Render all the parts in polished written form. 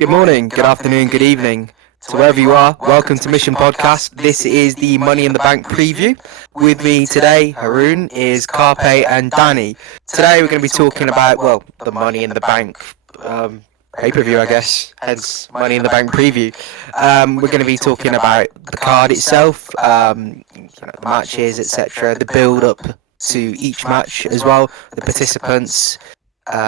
Good morning, good afternoon, good evening to wherever you are. Welcome to Mission Podcast. This is the Money in the Bank preview. With me today, Haroon, is Carpe and Danny. Today we're going to be talking about, well, the Money in the Bank pay-per-view, I guess, hence Money in the Bank preview. We're going to be talking about the card itself, the matches, etc., the build-up to each match as well, the participants,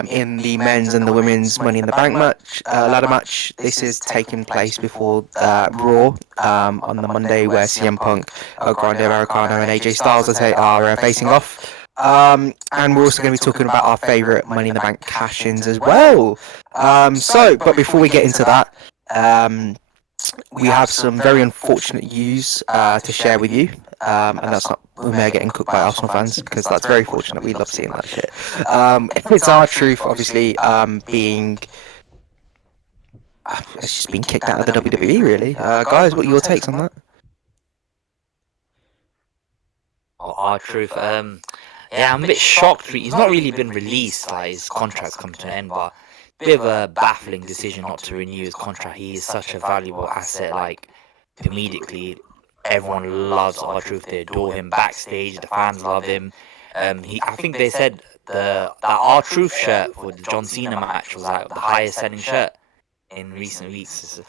in the men's and the women's Money in the Bank match, ladder match. This is taking place before Raw on the Monday, where CM Punk, El Grande Americano, and AJ Styles are facing off. And we're also going to be talking about our favourite Money in the Bank cash-ins as well. But before we get into that, we have some very unfortunate news to share with you, and that's not Umair getting cooked by Arsenal fans, because that's very fortunate. We love seeing that shit. It's R-Truth, obviously, being it's just been kicked out of the WWE, really. Guys, what are your takes on that? R-Truth, yeah, I'm a bit shocked. He's not really been released, like his contract's come to an end, but bit of a baffling decision not to renew his contract. He is such a valuable asset. Like, immediately, everyone loves R-Truth. They adore him backstage. The fans love him. I think they said that R-Truth shirt for the John Cena match was like the highest selling shirt in recent weeks. It's a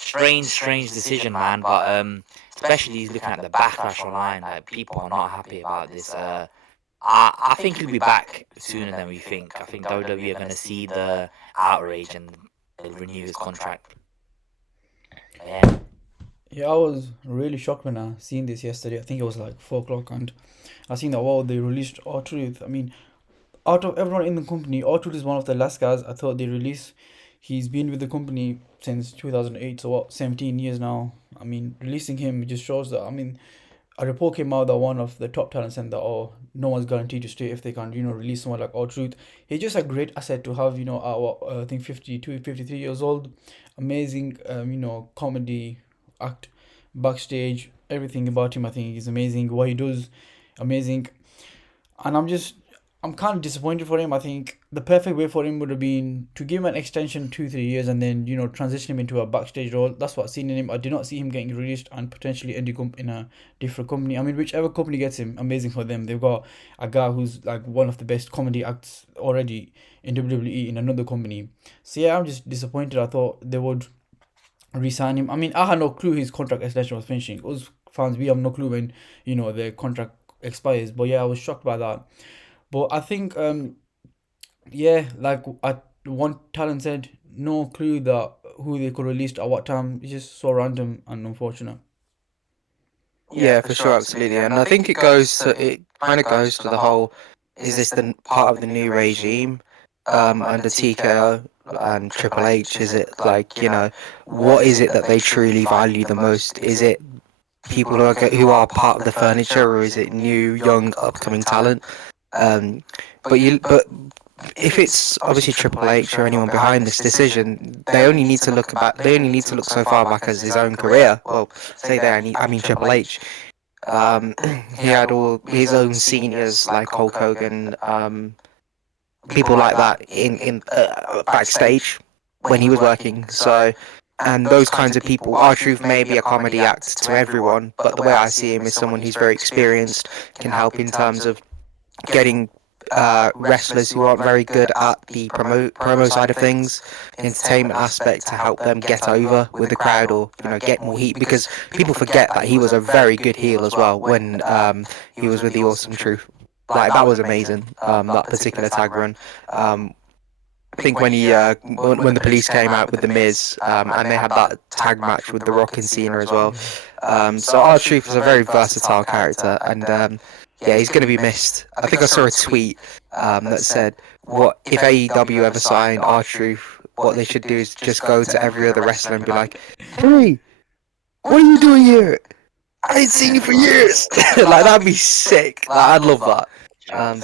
strange decision, man. But especially looking at the backlash online, like people are not happy about this. I think he'll be back sooner than we think. I think WWE are going to see the outrage and they'll renew his contract. Yeah. Yeah, I was really shocked when I seen this yesterday. I think it was like 4 o'clock, and I seen that wow, they released R-Truth. I mean, out of everyone in the company, R-Truth is one of the last guys I thought they released. He's been with the company since 2008, so what, 17 years now. I mean, releasing him just shows that. I mean, a report came out that one of the top talents said that no one's guaranteed to stay if they can release someone like R-Truth. He's just a great asset to have. I think 52, 53 years old, amazing comedy act, backstage, everything about him I think is amazing. What he does, amazing. And I'm kind of disappointed for him. I think the perfect way for him would have been to give him an extension 2-3 years and then transition him into a backstage role. That's what I've seen in him. I do not see him getting released and potentially ending up in a different company. I mean, whichever company gets him, amazing for them. They've got a guy who's like one of the best comedy acts already in WWE in another company. So yeah, I'm just disappointed. I thought they would re-sign him. I mean, I had no clue his contract extension was finishing. Us fans, we have no clue when the contract expires. But yeah, I was shocked by that. But I think like one talent said, no clue that who they could release at what time. It's just so random and unfortunate. Yeah, for sure, absolutely. And I think it kind of goes to the whole, is this the part of the new regime under TKO and Triple H? Is it like, what is it that they truly value the most? Is it people who are part of the furniture, or is it new, young, upcoming talent? But if it's obviously Triple H or anyone behind this decision, they only need to look so far back as his own career. Well, I mean Triple H. He had all his own seniors like Hulk Hogan, people like that in backstage when he was working. So, and those kinds of people, R-Truth may be a comedy act to everyone, but the way I see him is someone who's very experienced, can help in terms of getting wrestlers who aren't very good at the promo side of things, the entertainment aspect, to help them get over with the crowd, or get more heat, because people forget that he was a very good heel as well when he was with the Awesome Truth. Like, that was amazing, that particular tag run. I think when when the police came out with the Miz, and they had that tag match with The Rock and Cena as well. So R-Truth is a very versatile character, and yeah, he's going to be missed. I think I saw a tweet that said, "What if AEW ever sign R-Truth? What they should do is just go to every other wrestler and be like, hey, what are you doing here? I ain't seen you for years." Like, that'd be sick. Like, I'd love that.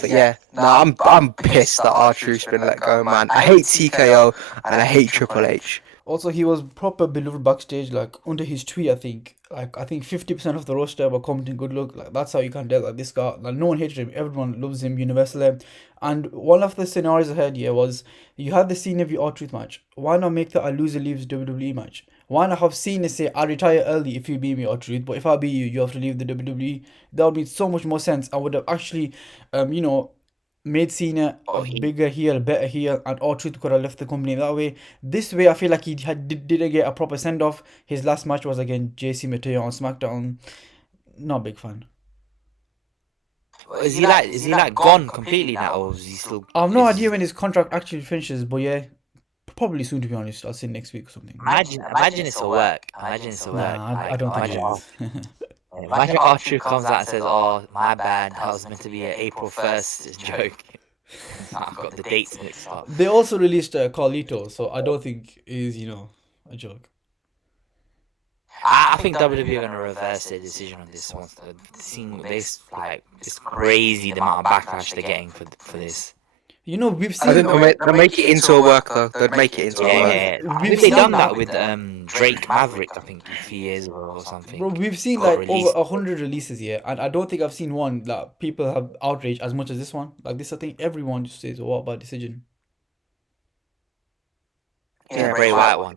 But yeah, I'm pissed that R-Truth's been let go, man. I hate TKO and I hate Triple H. Also, he was proper beloved backstage. Like under his tweet, I think 50% of the roster were commenting good luck. Like that's how you can tell. Like this guy, like no one hated him. Everyone loves him universally. And one of the scenarios I had here was you had the Cena v R-Truth match. Why not make that a loser leaves WWE match? Why not have Cena say, I retire early if you beat me R-Truth, but if I beat you, you have to leave the WWE. That would make so much more sense. I would have actually, you know, made Cena a bigger heel, better heel, and R-Truth could have left the company that way. This way, I feel like didn't get a proper send off. His last match was against JC Mateo on SmackDown. Not a big fan. Is he like gone completely now, or is he still? I have no idea when his contract actually finishes, but yeah, probably soon to be honest. I'll say next week or something. Imagine it's a work. Imagine it's a work. Nah, I don't think it is. Imagine R-Truth comes out and says, "Oh, my bad. That was meant to be an April 1st joke. I've got the dates mixed up." They also released Carlito, so I don't think it is, you know, a joke. I think WWE are going to reverse their decision on this one. Seeing this, like, it's crazy the amount of backlash they're getting for this. You know, we've I seen. think they'll make it into a work though. They'd make it into a work. Yeah, I We've think they seen done that. that with Drake Maverick, I think, a few years ago or something. Bro, we've seen Got like released. over 100 releases here, and I don't think I've seen one that people have outraged as much as this one. Like this, I think everyone just says, "What about decision?" Yeah, Bray Wyatt one.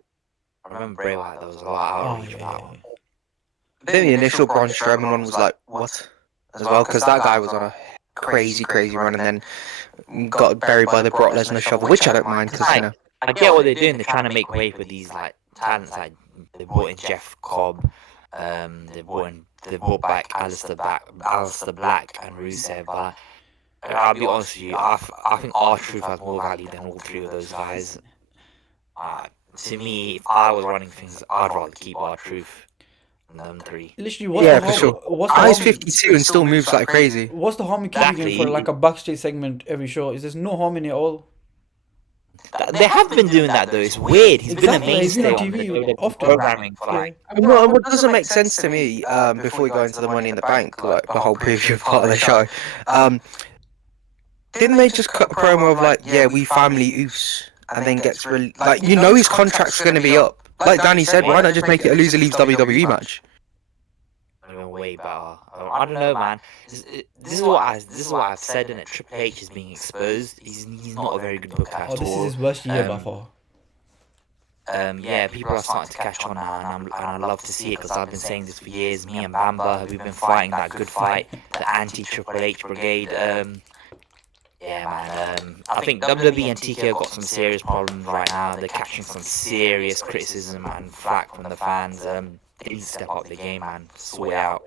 I remember Bray Wyatt. There was a lot of Oh outrage about that one. I think the initial Braun Strowman one was like, what? As well, because that guy was on a crazy run and then got buried by the Brock Lesnar shovel, which I don't mind because, you know. I get what they're doing. They're trying to make way for these like talents. Like they brought in Jeff Cobb. They brought back Alistair Black and Rusev. But I'll be honest with you, I think R-Truth has more value than all three of those guys. To me, if I was running things, I'd rather keep R-Truth than them three. Literally, what's Yeah, the for harm? sure. What's the He's harm? 52 and still moves like crazy. What's the harm in keeping him Exactly. for like a backstage segment every show? Is there's no harm in it at all? They have been doing that though. It's weird. He's Exactly, been a he's been mainstay on on TV the often. programming for like. Well, what doesn't make sense to me, before we go into the Money in the Bank, like the whole preview part of the show, didn't they just cut a promo of like, yeah, we family oos, and then gets really, like, you know his contract's going to be up. Like Danny said, why not just make it a loser leaves WWE match? Way better. I don't know, man. This is what I've said, and that Triple H is being exposed. He's not a very good booker at Oh, this is all. his worst year by far. Yeah, people are starting to catch on now, and I love to see it because I've been saying this for years. Me and Bamba, we've been fighting that good fight, the anti-Triple H brigade. Yeah, man. I think WWE and TKO got some serious problems right now. They're catching some serious criticism and flack from the fans. They need to step up the game, man. Sort it out.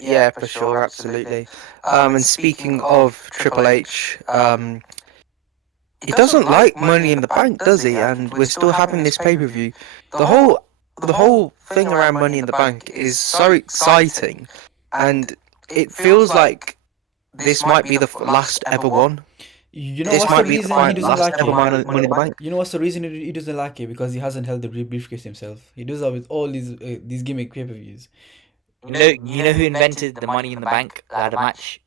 Yeah, for sure, absolutely. And speaking of Triple H, he doesn't like Money in the Bank, does he? And we're still having this pay-per-view. The whole thing around Money in the Bank is so exciting, and it feels like this might be the last ever one. You know This what's the might be the reason he doesn't last like ever it? Money in the Bank. You know what's the reason he doesn't like it? Because he hasn't held the briefcase himself. He does that with all these gimmick pay-per-views. You know who invented the Money in the Bank ladder match?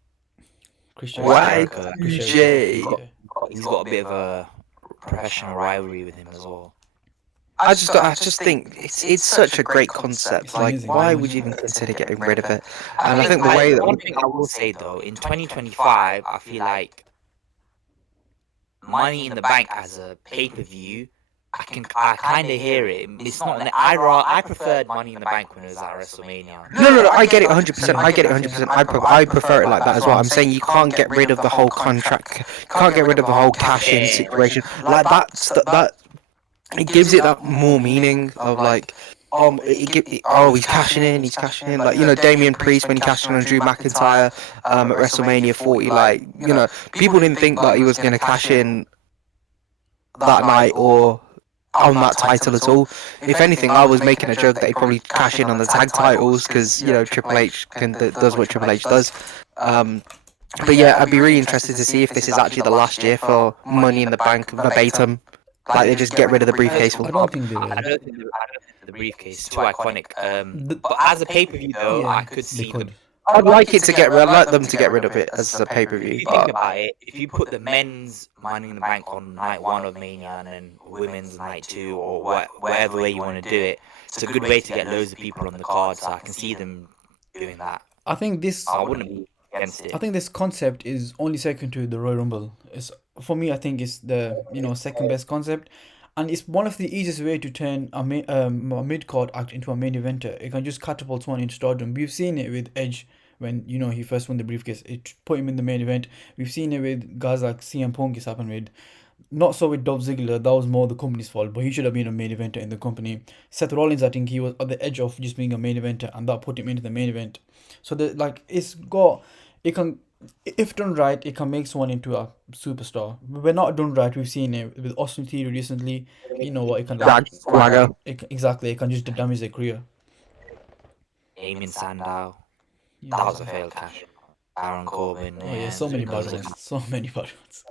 Christian Why? Christian Jay. yeah. He's got a bit of a professional rivalry with him as well. I just think it's such a great concept. It's Like, amazing. why would you even consider getting rid of it? And I think One the way that thing I will say though, in 2025, I feel like Money in the Bank as a pay-per-view, I kind of hear it. It's not. I preferred Money in the Bank when it was at WrestleMania. No, I get it 100%. I get it 100%. I prefer it like that as well. I'm saying you can't get rid of the whole contract. You can't get rid of the whole cash-in situation. Like that. It gives it that more meaning of like, he's cashing in. Like, you know, Damian Priest when he cashed in on Drew McIntyre at WrestleMania 40. Like, you know, people didn't think that he was going to cash in that night or on that title at all. If anything, I was making a joke that he'd probably cash in on the tag titles because, you know, Triple H does what Triple H does. But yeah, I'd be really interested to see if this is actually the last year for Money in the Bank verbatim. Like they just get rid of the briefcase. I don't think they will. I don't think the briefcase is too iconic. But as a pay-per-view though, I could they see could. them I'd like it to get rid. I'd like them to get rid of it as a pay per If view. you think about it, if you put the men's Money in the Bank on night one of Mania and then women's night two, or whatever way you want to do it, it's a good way to get loads of people on the card. So I can see them doing that. I think this. I wouldn't be against it. I think this concept is only second to the Royal Rumble. It's, for me, I think it's the second best concept, and it's one of the easiest way to turn a mid card act into a main eventer. It can just catapult someone into stardom. We've seen it with Edge when he first won the briefcase. It put him in the main event. We've seen it with guys like CM Punk. It's happened with. Not so with Dolph Ziggler. That was more the company's fault, but he should have been a main eventer in the company. Seth Rollins, I think he was at the edge of just being a main eventer, and that put him into the main event. So it can, if done right, it can make someone into a superstar. We're not done right. We've seen it with Austin Theory recently. You know what? It can Swagger. exactly. It can just damage their career. Eamon Sandow. Yeah. That was a failed cash. Baron Corbin. Oh yeah, so many bad ones. So many bad ones.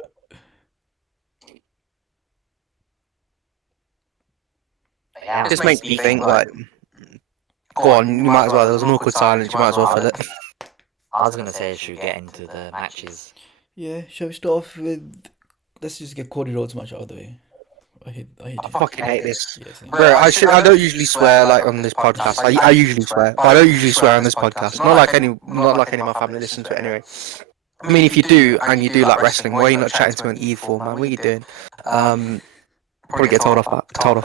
Yeah, It just makes me think like, go on, you might as well. There was an awkward silence. You might as well fill it. I was gonna say, should we get into the matches? Yeah, shall we start off with? Let's just get Cody Rhodes match out of the way. I hate I it. fucking hate this. Yeah, same. Bro, I don't usually swear like on this podcast. I usually swear, but I don't usually swear on this podcast. Not like any of my family listen to it anyway. I mean, if you do and you do like wrestling, why are you not chatting to an E4 man? What are you doing? Probably get told off for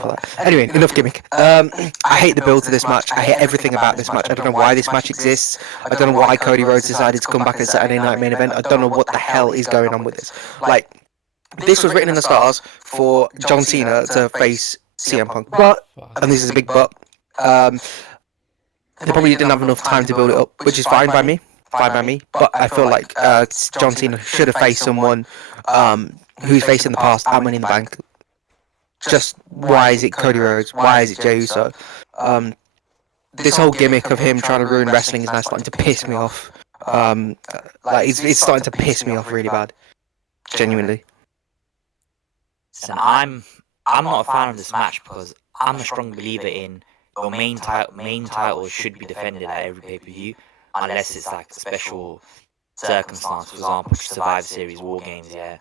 that. Anyway, enough gimmick. I hate the build to this match. I hate everything about this match. I don't know why this match exists. I don't know why Cody Rhodes decided to come back as Saturday Night Main Event. I don't know what the hell is going on with this. Like, this was written in the stars for John Cena to face CM Punk, but, and this is a big but, they probably didn't have enough time to build it up, which is fine by me. But I feel like John Cena should have faced someone who's faced in the past at Money in the Bank. Just why is it Cody Rhodes? Why is it Jey Uso? This whole gimmick of him trying to ruin wrestling is now starting to piss me off. Like it's starting to piss me off really bad, genuinely. So I'm not a fan of this match because I'm a strong believer in your main title should be defended at every pay-per-view unless it's like a special circumstance, for example, Survivor Series, War Games, yeah.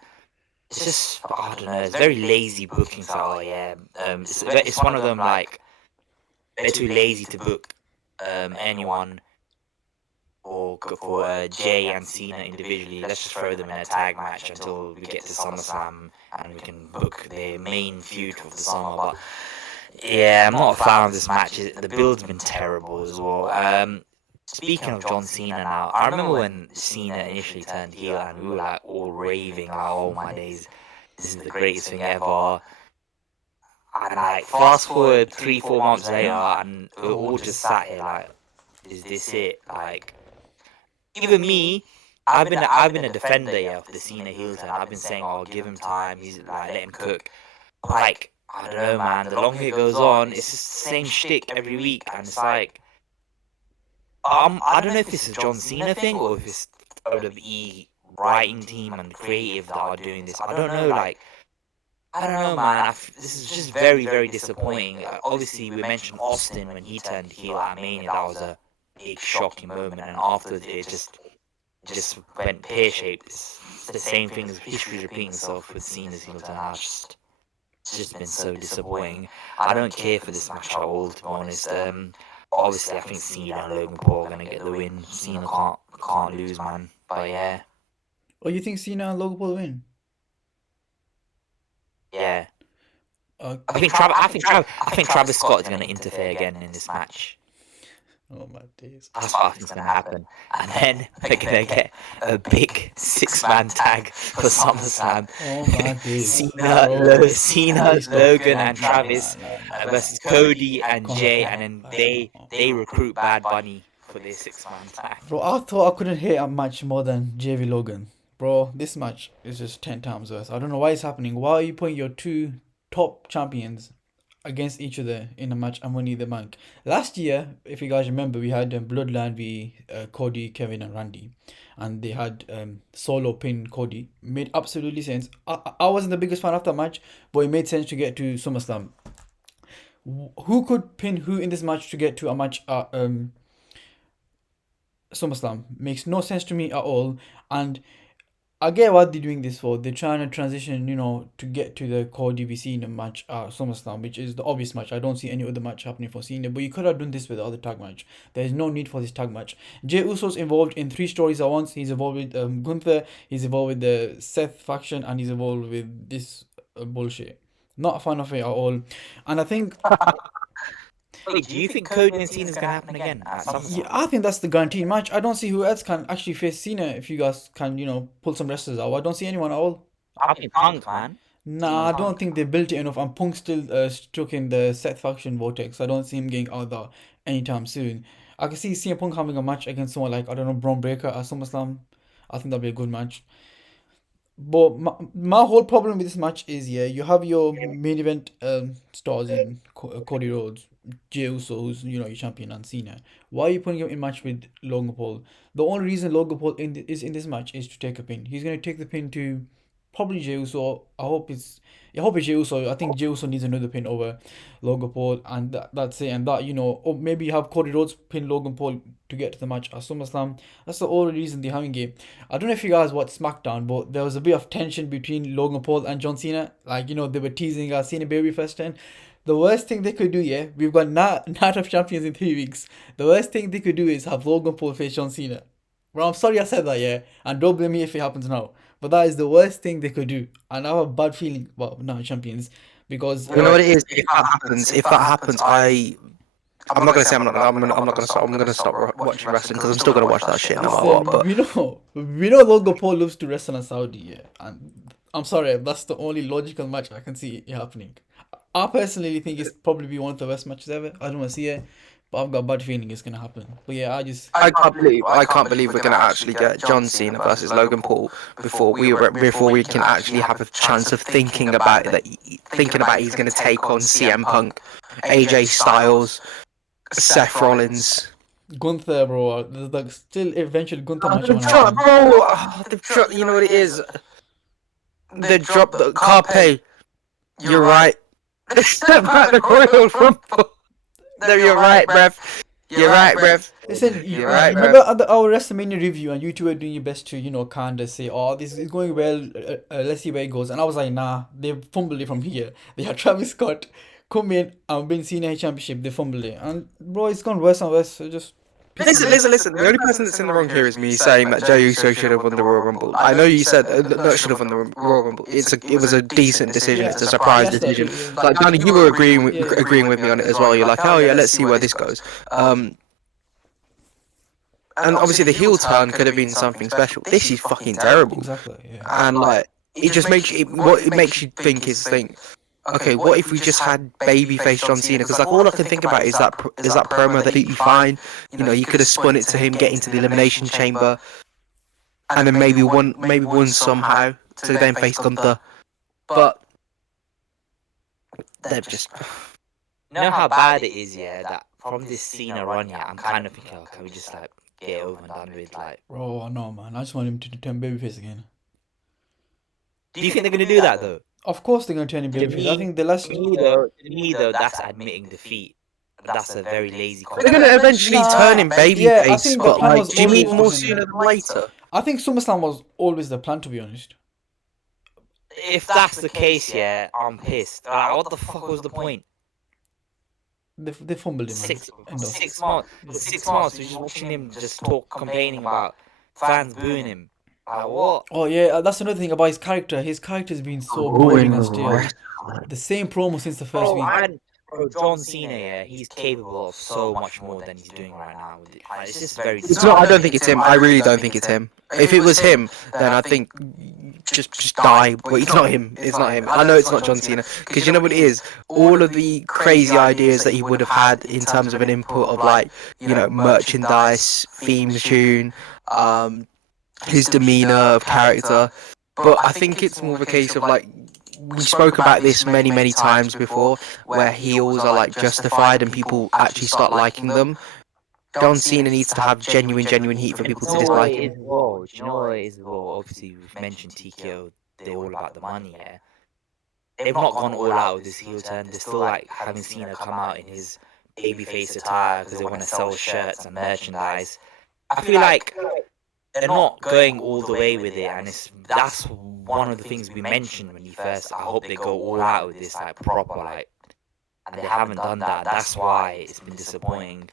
It's just, I don't know, it's very lazy booking style, yeah. It's one of them, like, they're too lazy to book anyone for Jey and Cena individually. Let's just throw them in a tag match until we get to SummerSlam and we can book their main feud of the summer. But yeah, I'm not a fan of this match. The build's been terrible as well. Speaking of John Cena now, I remember when Cena initially turned heel and we were like all raving, like, oh my days, this is the greatest thing ever. And like fast forward 3-4 months later and we're all just sat here like, is this it? Like, even me, I've been a defender of the Cena heel turn. I've been saying, oh, give him time, he's like, let him cook. But like, I don't know, man, the longer it goes on, it's just the same shtick every week, and it's like, I don't know if this is a John Cena thing or if it's WWE writing team and creative that are doing this. I don't know, like, I don't know, man. This is just very, very disappointing. Obviously, we mentioned Austin when he turned heel at Mania. That was a big, shocking moment, and afterwards, it just went pear-shaped. It's the same thing as history repeating itself with Cena's heel turn. It's just been so disappointing. I don't care for this match at all, to be honest. Obviously, I think Cena and Logan Paul are gonna get the win. Cena can't lose, man. But yeah. Oh, you think Cena and Logan Paul win? Yeah. I think Travis Scott is gonna interfere again in this match. Oh my days. That's what I think is gonna happen. And then we're gonna get a big 6-man tag for SummerSlam. Oh my days. Cena, Logan, and Travis versus Cody and Jey, and then they recruit Bad Bunny for their 6-man tag. Bro, I thought I couldn't hate a match more than JV Logan. Bro, this match is just 10 times worse. I don't know why it's happening. Why are you putting your two top champions against each other in a match and Money in the Bank? Last year, if you guys remember, we had Bloodline v Cody, Kevin, and Randy, and they had Solo pin Cody. Made absolutely sense. I wasn't the biggest fan of that match, but it made sense to get to SummerSlam. Who could pin who in this match to get to a match at SummerSlam. Makes no sense to me at all. And I get what they're doing this for. They're trying to transition, to get to the Cody v Cena match at SummerSlam, which is the obvious match. I don't see any other match happening for Cena, but you could have done this with the other tag match. There is no need for this tag match. Jey Uso's involved in 3 stories at once. He's involved with Gunther, he's involved with the Seth faction, and he's involved with this bullshit. Not a fan of it at all. And I think Wait, do you think Cody and Cena is gonna happen again at SummerSlam? Yeah, I think that's the guaranteed match. I don't see who else can actually face Cena if you guys can, pull some wrestlers out. I don't see anyone at all. I think Punk, man. Nah, I don't think they built it enough. And Punk still stuck in the Seth faction vortex. I don't see him getting out there anytime soon. I can see CM Punk having a match against someone like, I don't know, Braun Breaker at SummerSlam. I think that'll be a good match. But my whole problem with this match is, yeah, you have your main event stars in Cody Rhodes, Jey Uso, who's your champion, and Cena. Why are you putting him in match with Logan Paul? The only reason Logan Paul is in this match is to take a pin. He's gonna take the pin to probably Jey Uso. I hope it's Jey Uso. I think Jey Uso needs another pin over Logan Paul, and that's it. And that or maybe have Cody Rhodes pin Logan Paul to get to the match at SummerSlam. That's the only reason they're having it. I don't know if you guys watched SmackDown, but there was a bit of tension between Logan Paul and John Cena. Like, they were teasing Cena Babyface then. The worst thing they could do, yeah, we've got Night of Champions in 3 weeks. The worst thing they could do is have Logan Paul face John Cena. Well, I'm sorry I said that, yeah, and don't blame me if it happens now. But that is the worst thing they could do, and I have a bad feeling about Night of Champions because You know what it is? If that happens, I'm not gonna say I'm not gonna stop. I'm gonna stop watching wrestling because I'm still gonna watch that shit no matter what. But we know Logan Paul loves to wrestle in Saudi, yeah, and I'm sorry, that's the only logical match I can see it happening. I personally think it's probably be one of the best matches ever. I don't want to see it, but I've got a bad feeling it's gonna happen. But yeah, I can't believe we're gonna actually get John Cena versus Logan Paul before we can actually have a chance of thinking about he's gonna take on CM Punk, AJ Styles, Seth Rollins. Gunther, bro. There's like still eventually Gunther match. You know what it is? They dropped the Carpe. You're right. About the Royal Rumble. No, you're right, bruv. You're right, bruv. Listen, You're right, remember at our WrestleMania review, and you two were doing your best to, kind of say, oh, this is going well, let's see where it goes. And I was like, nah, they fumbled it from here. They had Travis Scott come in and win Cena Championship, they fumbled it. And, bro, it's gone worse and worse, so just... Listen. The only person that's in the wrong here is me saying that Jey Uso should have won the Royal Rumble. I know you said no, should have won the Royal Rumble. It was a decent decision. It's a surprise decision. Like Danny, you were agreeing with me on it as well. You're like, oh yeah, let's see where this goes. And obviously the heel turn could have been something special. This is fucking terrible. Exactly, yeah. And like, it just makes you think is okay, what if we just had babyface John Cena? Because like all I can think about is that promo that he fine. You could have spun it to him getting to the Elimination Chamber, and then maybe won somehow to then face Gunther. But they've just. You know how bad it is, yeah. That from this Cena run, yeah, I'm kind of thinking, can we just like get it over and done with, like. Bro, no, man. I just want him to turn babyface again. Do you think they're gonna do that though? Of course they're going to turn him babyface. I think the last... To me though, that's admitting defeat. That's a very lazy They're going to eventually turn him babyface, I think the but plan like, was do you mean always more to sooner than later? I think SummerSlam was always the plan, to be honest. If that's the case, yeah, I'm pissed. What the fuck was the point? They fumbled him. 6 months. 6 months. We're just watching him just talk, complaining about fans booing him. What? Oh yeah, that's another thing about his character. His character's been so boring and still. The same promo since the first week. Bro, John Cena, yeah, he's capable of so much more than he's doing right now. It's just very. It's not. I don't think it's him. I really don't think it's him. If it was him, then I think just die. But it's not him. It's not him. I know it's not John Cena because you know what it is. All of the crazy ideas that he would have had in terms of an input of like merchandise, theme tune, his demeanor of character. But I think it's more of a case of like. We spoke about this many times before, where heels are like justified and people actually start liking them. John Cena needs to have genuine heat for people to dislike him. Do you know what it is? Well, obviously we've mentioned TKO. They're all about the money. Yeah, they've not gone all out with this heel turn. They're still like having Cena come out in his babyface attire because they want to sell shirts and merchandise. I feel like they're not going all the way with it, and that's one of the things we mentioned when you first. I hope they go all out with this, like proper, like, and they haven't done that. That's why it's been disappointing.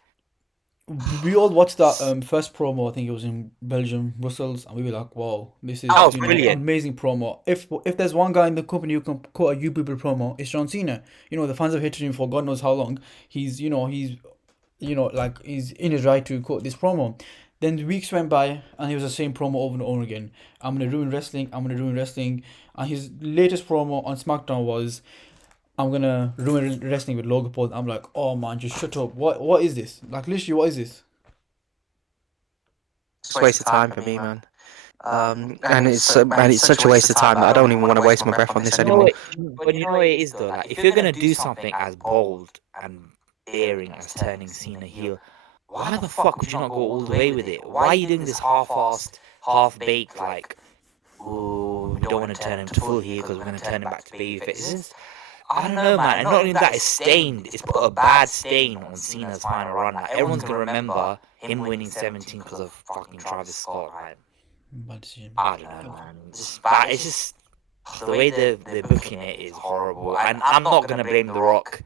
We all watched that first promo. I think it was in Belgium, Brussels, and we were like, "Wow, this is That was brilliant. amazing promo." If there's one guy in the company who can cut a you people promo, it's John Cena. The fans have hated him for God knows how long. He's like he's in his right to cut this promo. Then the weeks went by, and he was the same promo over and over again. I'm gonna ruin wrestling. I'm gonna ruin wrestling. And his latest promo on SmackDown was, "I'm gonna ruin wrestling with Logan Paul." I'm like, "Oh man, just shut up. What is this? Like literally, what is this?" It's a waste of time for me, man. And it's such a waste of time that I don't even want to waste my breath on this anymore. But you know what it is though. Like, if you're gonna do something as bold and daring as turning Cena heel, why the fuck would you not go all the way with it? Why are you doing this half-assed, half-baked, like, oh, we don't want to turn him to full heel because we're going to turn him back to babyface? I don't know, man. And not only that, it's stained. It's put a bad stain on Cena's final run. Like, everyone's going to remember him winning 17 because of fucking Travis Scott. Like, Bad decision. I don't know, man. It's bad. It's just the way they're booking it is horrible. And I'm not going to blame The Rock.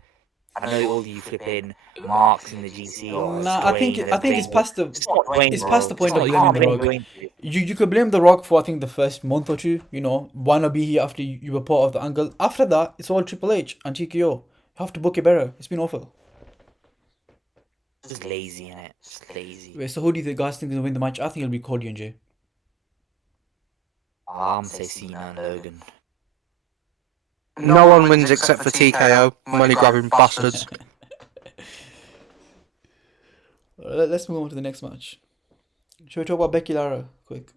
I know all you flipping marks in the GC. Nah, I think it's past the point of blaming The Rock. Rock. You could blame The Rock for I think the first month or two. Wanna be here after you were part of the angle. After that, it's all Triple H and TKO. You have to book it better. It's been awful. Just lazy, innit? Just lazy. Wait, so who do you guys think is gonna win the match? I think it'll be Cody and Jay. I'm say Cena and Logan. No one wins except for TKO. Money grabbing bastards. Let's move on to the next match. Should we talk about Becky Lara quick?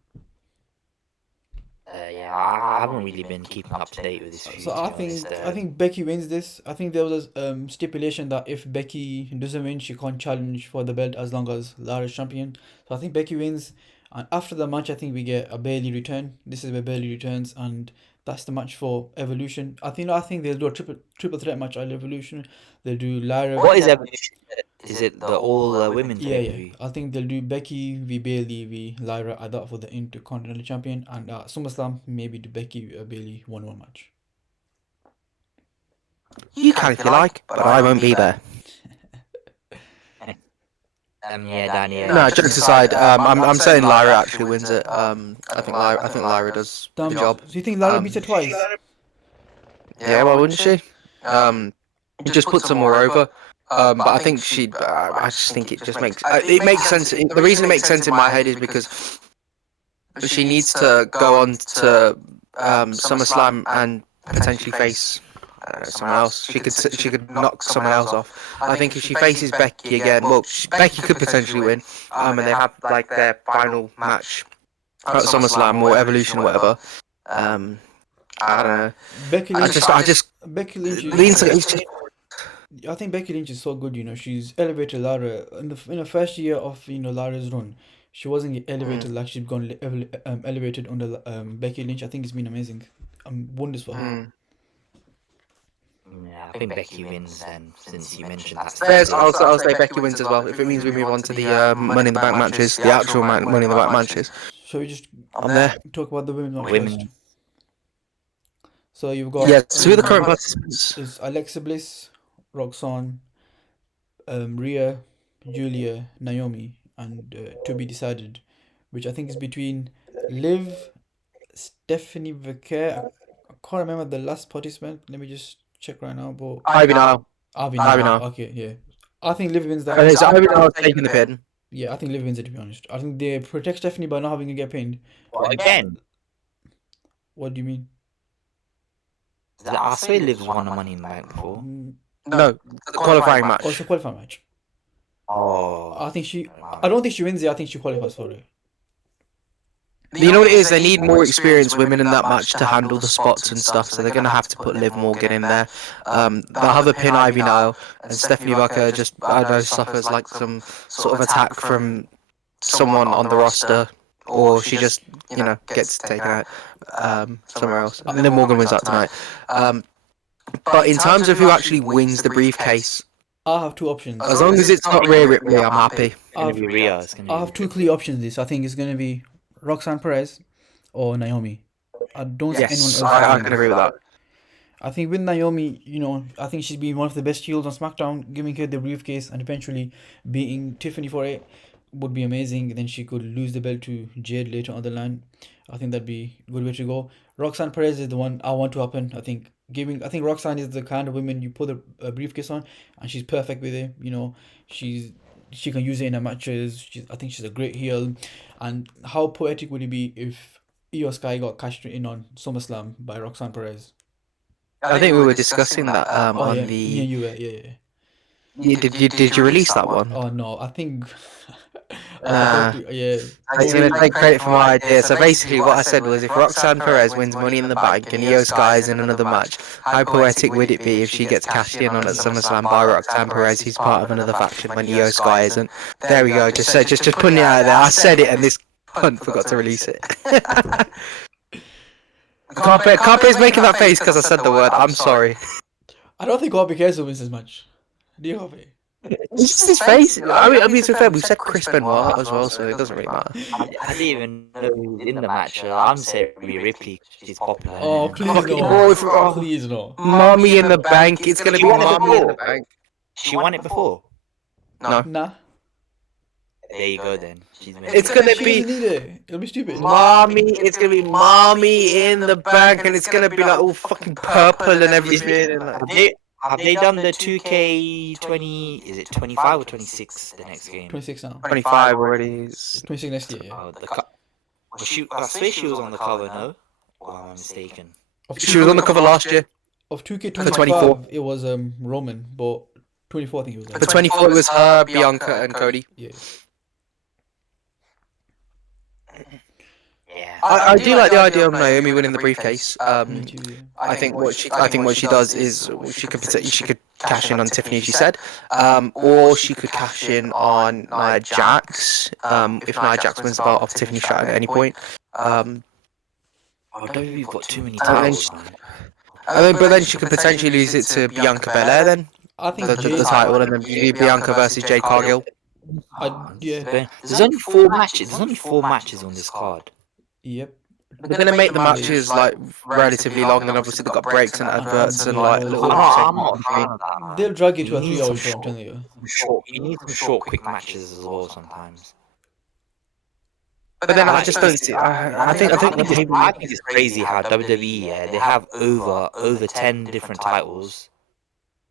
Yeah, I haven't really been keeping up to date with this feud. So I think Becky wins this. I think there was a stipulation that if Becky doesn't win, she can't challenge for the belt as long as Lara's champion. So I think Becky wins, and after the match, I think we get a Bayley return. This is where Bayley returns, and that's the match for Evolution. I think they'll do a triple threat match at Evolution. They'll do Lara. What is Evolution? Is it the all women Yeah. I think they'll do Becky v Bayley v Lyra at that for the Intercontinental Champion, and SummerSlam maybe do Becky Bayley 1-1 match. You can if you like, but I won't be there. Yeah, Danny. No, jokes aside, I'm saying Lyra actually wins it. I think Lyra does the job. So you think Lyra beats her twice? Yeah, well, wouldn't she? Just puts her more over. But I think I just think it just makes it makes sense. The reason it makes sense in my head is because she needs to go on to SummerSlam and potentially face someone else. She could knock someone else off. I think if she faces Becky again, well, Becky could potentially win. And they have like their final match at SummerSlam or Evolution or whatever. I don't know. Becky Lynch. Becky Lynch. I think Becky Lynch is so good. She's elevated Lara in the first year of Lara's run. She wasn't elevated like she's gone elevated under Becky Lynch. I think it's been amazing. Wonders for her. Yeah, I think Becky wins then, since you mentioned that. I'll say Becky wins as well. If it means we move on to the Money in the Bank matches, the actual Money in the Bank matches. Shall we just I'm there. talk about the women's match Women. first? So you've got So who are the current participants? is Alexa Bliss, Roxanne, Rhea, Julia, Naomi, and to be decided, which I think is between Liv, Stephanie Vaquer. I can't remember the last participant. Let me just check right now. But Ivy now. Ivy Ivy now. now. Okay, yeah. I think Liv wins that. And is Ivy now taking the pin? Yeah, I think Liv wins it, to be honest. I think they protect Stephanie by not having her get pinned. What, again? What do you mean? I swear Liv's won a Money in the Bank before. No, the qualifying match. Oh, it's a qualifying match. Oh. I don't think she wins it. I think she qualifies for it. You know what it is? They need more experienced women in that match to handle the spots and stuff, so they're going to have to put Liv Morgan in there. They'll have a pin Ivy Nile, and Stephanie Vaquer just, I don't know, suffers like some sort of attack from someone on the roster, or she just, gets taken out somewhere else. And Liv Morgan wins that tonight. But in terms of who actually wins the briefcase, I have two options. As long as it's not Rhea Ripley, I'm happy. It's gonna be Rhea. It's gonna I be have two clear options. This I think it's gonna be Roxanne Perez or Naomi. I don't see anyone Yes, else. I winning can this. agree with that. I think with Naomi, I think she's been one of the best heels on SmackDown. Giving her the briefcase and eventually beating Tiffany for it would be amazing. Then she could lose the belt to Jade later on the line. I think that'd be a good way to go. Roxanne Perez is the one I want to happen. I think Roxanne is the kind of woman you put a briefcase on, and she's perfect with it. She can use it in her matches. I think she's a great heel. And how poetic would it be if Io Sky got cashed in on SummerSlam by Roxanne Perez? I think we were discussing that Oh on yeah, me the. and you were, yeah. Did you release that one? Oh no, I think I Nah. forgot to, yeah. He's gonna take credit for my idea. So basically, what I said was, if Roxanne Perez wins Money in the Bank and Io Sky is in another match, how poetic would it be if she gets cashed in on at SummerSlam by Roxanne Perez, who's part of another faction when Io Sky isn't? There we go. Just putting it out there. I said it, and this cunt forgot to release it. Carpe's making that face because I said the word. I'm sorry. I don't think Kobe cares who wins this match. Do you, Kobe? It's just his face. I mean, to be fair, we've said Chris Benoit as well, so it doesn't really matter. I didn't even know who was in the match. I'm saying Rhea Ripley. She's popular. Oh please Fucking no! boy, Please no! Mommy in the Bank. It's gonna be Mommy in the Bank. She won it before. No. Nah. There you go then. She's It's gonna She be doesn't need it. It'll be stupid. Mommy. It's gonna be Mommy in the Bank, and it's gonna be like all fucking purple and everything. And like, Have they done the 2K20? Is it 25 or 26? The next game. 26 now. 25 already. 26 next year. Yeah. Oh, I swear she was on the cover. No, or am I mistaken? She was on the cover last year. Of 2K25, For 24. it was Roman, but 24 I think it was. For 24, it was her, Bianca, and Cody. Yeah. Yeah. I do like the idea of Naomi winning the briefcase. Me too, yeah. I think what she does is she could cash in on Tiffany, as you said, or she could cash in on Nia Jax. If Nia Jax wins the belt off Tiffany Stratton at any point. WWE's got too many And then titles. but then she could potentially lose it to Bianca Belair then, I think the title, and then you do Bianca versus Jade Cargill. Yeah. There's only 4 matches. There's only 4 matches on this card. Yep. They're gonna make the matches like relatively long, and obviously they've got breaks and adverts and like little. I'm not a fan of that, man. They'll drag you to a You need 3 hour some show, I'm telling you. You need some short, quick matches as well sometimes. But then I just don't see. I think it's crazy how WWE, they have over 10 different titles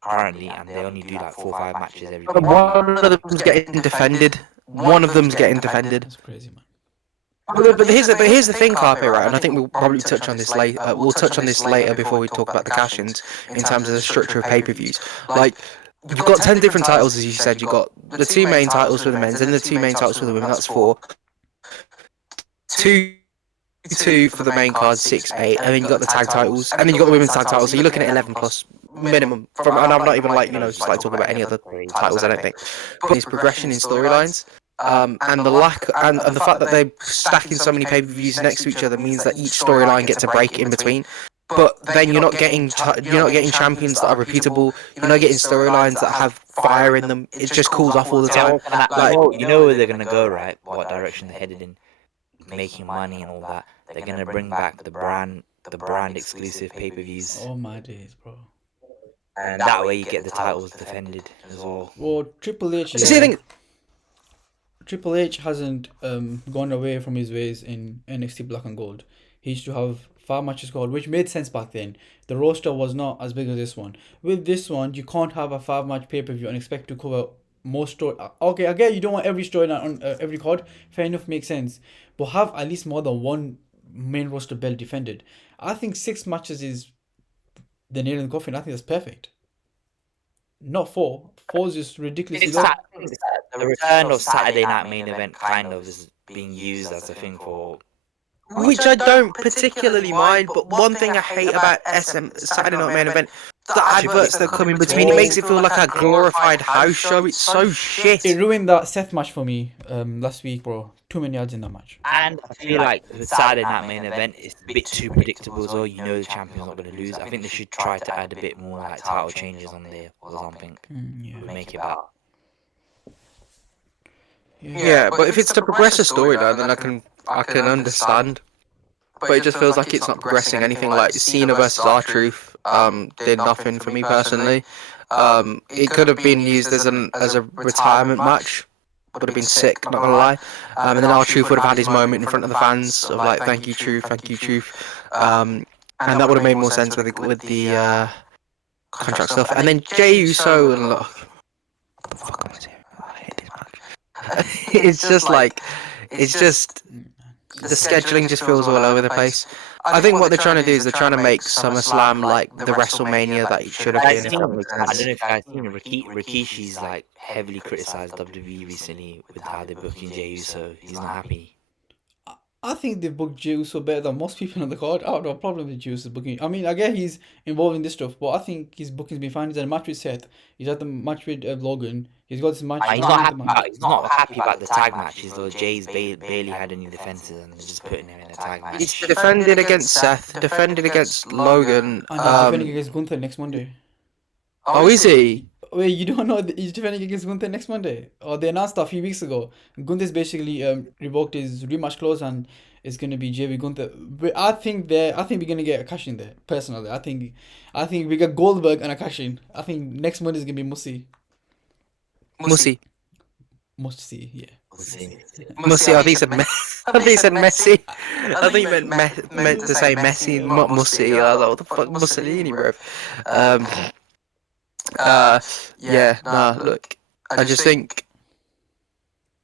currently, and they only do like 4 or 5 matches every week. one of them's getting defended. One of them's getting defended. That's crazy, man. But here's the thing, Carpe, right? And I think we'll probably touch on this later. We'll touch on this later before we talk about the cash-ins in terms of the structure of pay-per-views. Like, you've got 10 different titles, as you said. You've got the 2 main titles for the men's and the 2 main titles for the women. That's 4. 2 for the main card, 6, 8, and then you got the tag titles, and then you got the women's tag titles. So you're looking at 11 plus minimum. And I'm not even just talking about any other titles. I don't think. But it's progression in storylines. And the fact that they're stacking so many pay-per-views next to each other means that each storyline gets a break in between. But then you're not getting champions that are repeatable. You're not getting storylines that have fire in them. It just cools off all the time. You know where they're gonna go, right? What direction they're headed in, making money and all that. They're gonna bring back the brand exclusive pay-per-views, Oh my days, bro. and that way you get the titles defended as well. Well, Triple H. See, I think Triple H hasn't gone away from his ways in NXT Black and Gold. He used to have 5 matches called, which made sense back then. The roster was not as big as this one. With this one, you can't have a 5-match pay-per-view and expect to cover most story. Okay, I get you don't want every storyline on every card. Fair enough, makes sense. But have at least more than one main roster belt defended. I think 6 matches is the nail in the coffin. I think that's perfect. Not 4. 4 is just ridiculously low. The return of Saturday Night Main Event kind of is being used as a thing for. which I don't particularly mind, but one thing I hate about Saturday Night Main Event, the adverts that come in between, it makes it feel like a glorified house show. It's so shit. It ruined that Seth match for me last week, bro. Too many odds in that match. And I feel like the Saturday night main event is a bit too predictable as well. You know the champion's not going to lose. I think they should try to add a bit more like title changes on there or something Yeah. to make it better. Yeah, but if it's to progress a storyline, then I can understand. But it just feels like it's not progressing anything. Like Cena versus R-Truth did nothing for me personally. It could have been used as a retirement match. Would have been sick, not gonna lie. And then R-Truth would have had his moment in front of the fans of like, thank you, Truth. And that would have made more sense with the contract stuff. And then Jey Uso and look, what the fuck am I saying? I hate this match. It's just the scheduling just feels all over the place. I think what they're trying to do is they're trying to make SummerSlam like the WrestleMania that it should have been. I don't know if you guys seen Rikishi's like heavily criticized WWE recently with how they're booking Jey Uso. He's not happy. I think they booked Jey Uso better than most people on the card. I have no problem with Jey Uso's booking. I mean, I get he's involved in this stuff, but I think his booking's been fine. He's had a match with Seth. He's had the match with Logan. He's got this match. He's not happy about the tag matches though. Jay's barely had any defenses and they're just putting him in a tag match. He's defended against Seth, defended against Logan. And he's defending against Gunther next Monday. Oh, is he? Wait, you don't know he's defending against Gunther next Monday? Oh, they announced that a few weeks ago. Gunther's basically revoked his rematch clause and it's going to be JV Gunther. But I think we're going to get a cash in there. Personally, I think we get Goldberg and a cash in. I think next Monday is going to be Musi. Must see, yeah. Musi, I think he said Messi. I think he meant to say Messi, not Musi. I was like, what the fuck, Mussolini, bro? Look, I just think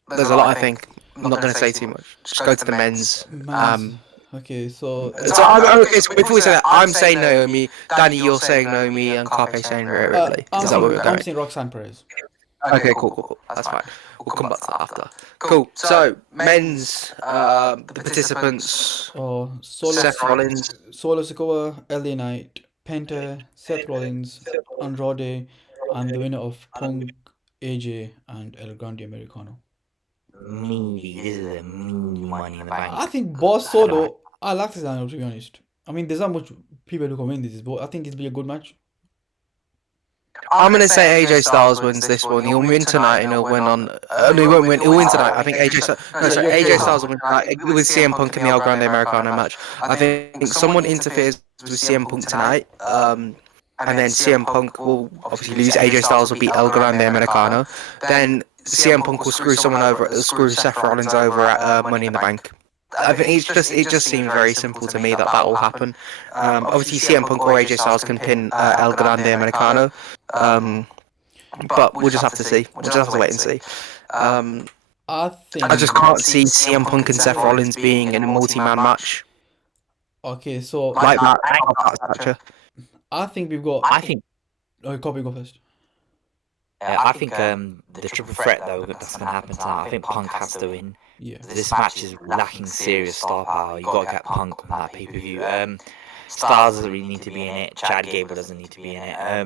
there's a lot. I think I'm not going to say too much. Just go to the men's. Okay, so before we say that, I'm saying Naomi, Danny, you're saying Naomi, and Carpe saying Rhea Ripley. Is that what we're going? I'm saying Roxanne Perez. Okay, cool. That's fine. We'll come back to that after. Cool. So, men's, the participants, Seth Rollins, Solo Sikoa, LA Knight, Penta, Seth Rollins, Andrade, and the winner of Punk, AJ, and El Grande Americano. This is a money in the bank. I think Boss Solo, I like this lineup to be honest. I mean, there's not much people who can win this, but I think it'll be a good match. I'm gonna say AJ Styles wins this one. He'll win tonight and he'll win on. No, he won't win. He'll win tonight. I think AJ Styles will win tonight with CM Punk in the El Grande Americano match. I think someone interferes with CM Punk tonight. And then CM Punk will obviously lose. AJ Styles will beat El Grande Americano. Then CM Punk will screw screw Seth Rollins over at Money in the Bank. I think it just seemed very simple to me that will happen. Obviously, CM Punk or AJ Styles can pin El Grande Americano, but we'll just have to see. We'll just have to wait and see. I just can't see CM Punk and Seth Rollins being in a multi-man match. Okay, so like that. I think we've got. Oh, Copy, go first. I think the triple threat though that's gonna happen tonight. I think Punk has to win. Yeah. This match is lacking serious star power. You gotta get Punk on that pay-per-view. Styles doesn't really need to be in it. Chad Gable doesn't need to be in it. I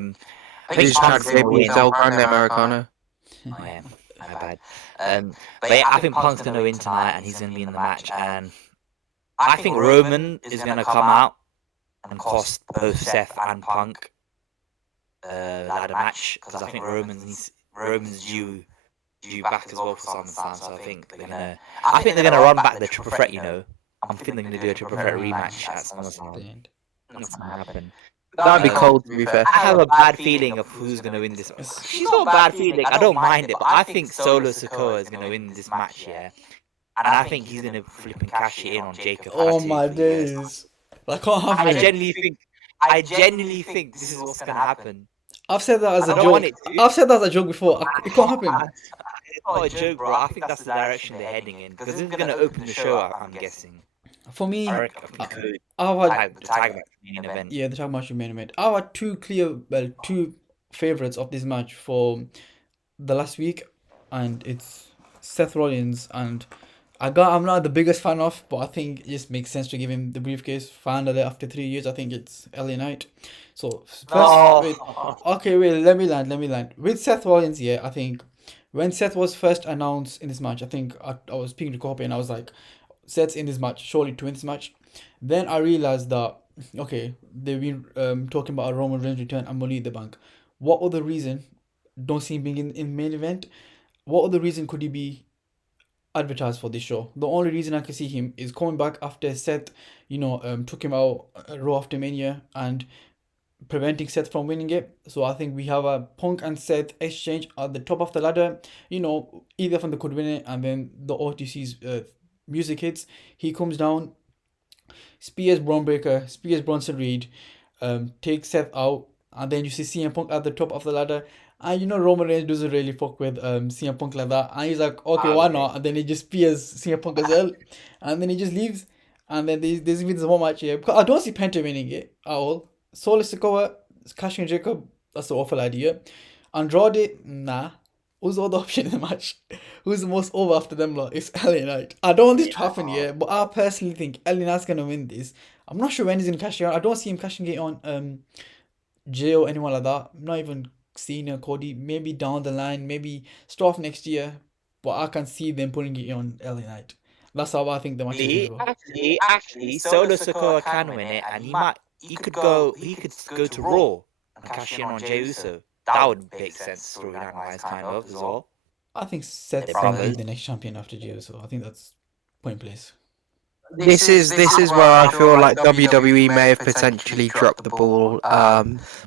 think Chad Gable is El Grande Americano. Oh yeah, my bad. But yeah, I think Punk's gonna win tonight, and he's gonna be in the match. And I think Roman is gonna come out and cost both Seth and Punk ladder match because I think Roman's due back as well for SummerSlam. So I think they're gonna run back the triple threat. You know, I think they're gonna do a triple threat rematch at SummerSlam. That's gonna happen. That'd be cold, to be fair. I have a bad feeling of who's gonna win this. She's not a bad feeling. I don't mind it, but I think Solo Sikoa is gonna win this match. Yeah, and I think he's gonna flip and cash it in on Jacob. Oh my days! That can't happen. I genuinely think this is what's gonna happen. I've said that as a joke. I've said that as a joke before. It can't happen. It's not a joke, bro. I think that's the direction they're heading in because this is gonna open the show up. I'm guessing. For me, I've had the tag match main event. Yeah, the tag match main event. I had two favorites of this match for the last week, and it's Seth Rollins and I'm not the biggest fan of, but I think it just makes sense to give him the briefcase. Finally, after 3 years, I think it's LA Knight. So first, wait, No. okay, wait, let me land, let me land. With Seth Rollins, yeah, I think when Seth was first announced in this match, I think I was speaking to Kobe and I was like, Seth's in this match, surely to win this match. Then I realized that okay, they've been talking about a Roman Reigns return and Money in the Bank. What other reason? Don't see him being in main event. What other reason could he be advertised for this show? The only reason I can see him is coming back after Seth, took him out Raw after Mania and preventing Seth from winning it. So I think we have a Punk and Seth exchange at the top of the ladder. Either of them could win it, and then the OTC's music hits. He comes down, Spears Braun Breaker, Spears Bronson Reed, takes Seth out, and then you see CM Punk at the top of the ladder. And Roman Reigns doesn't really fuck with CM Punk like that. And he's like, okay, I why agree. not? And then he just spears CM Punk as well. And then he just leaves. And then there's even this one match here. Because I don't see Penta winning it at all. Solo Sikoa, Cash and Jacob, that's an awful idea. Andrade, nah. Who's the other option in the match? Who's the most over after them lot? It's LA Knight. I don't want this to happen yet, but I personally think LA Knight's gonna win this. I'm not sure when he's gonna cash it on. I don't see him cashing it on Jay or anyone like that. I'm not even Cena, Cody. Maybe down the line, maybe start off next year. But I can see them putting it on LA Knight. That's how I think the match is gonna go. Actually, Solo Sikoa can win it, and he could go to Raw and cash in on Jey Uso. That would make sense storyline wise, kind of as well. I think Seth's They're gonna be brothers. the next champion after Jey, so I think that's point place. This is where I feel like WWE may have potentially dropped the ball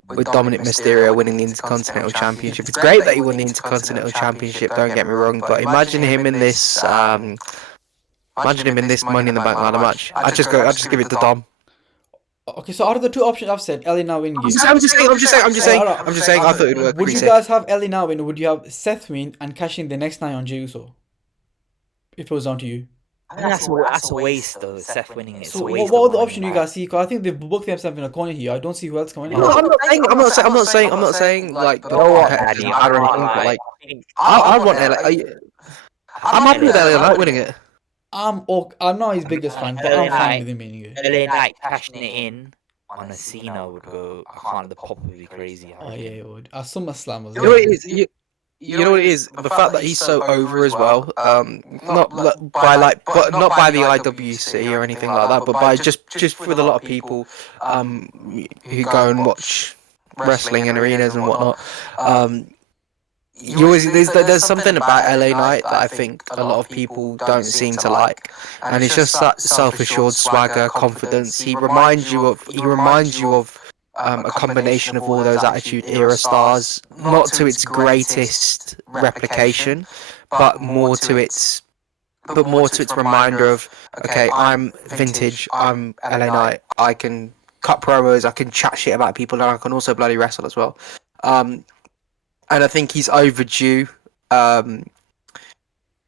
with Dominic Mysterio winning the Intercontinental Championship. It's great that he won the Intercontinental Championship, don't get me wrong, but imagine him in this Money in the Bank ladder match. I just give it to Dom. Okay, so out of the two options I've said, LA now win I'm it. just saying I thought it would work Would pretty you safe. guys have LA now win, or would you have Seth win and cash in the next night on Jey Uso? If it was down to you. I think that's a waste though. Seth winning it. It's So a waste. what of other money, option you like- guys see? Because I think they've booked themselves in a corner here. I don't see who else can win it. No, I'm not saying like You know what, competitive Danny? or anything, but like I think I want LA. I'm happy with LA Knight winning it. I'm not his biggest fan, but I'm fine with him winning it. LA Knight cashing it in on a Cena would go. I can't. The pop would be crazy. Oh yeah, it would. At SummerSlam as You know what it well. is? You know what it is? The fact that he's so over as well, not not by the IWC or anything like that, but by just with a lot of people, who go and watch wrestling in arenas and whatnot. There's something about LA Knight that I think a lot of people don't seem to like, and it's just that self-assured swagger, confidence. He reminds you of a combination of all those Attitude Era stars, not to its greatest replication, but more to its reminder of, okay, I'm vintage, I'm LA Knight, I can cut promos, I can chat shit about people, and I can also bloody wrestle as well. And I think he's overdue.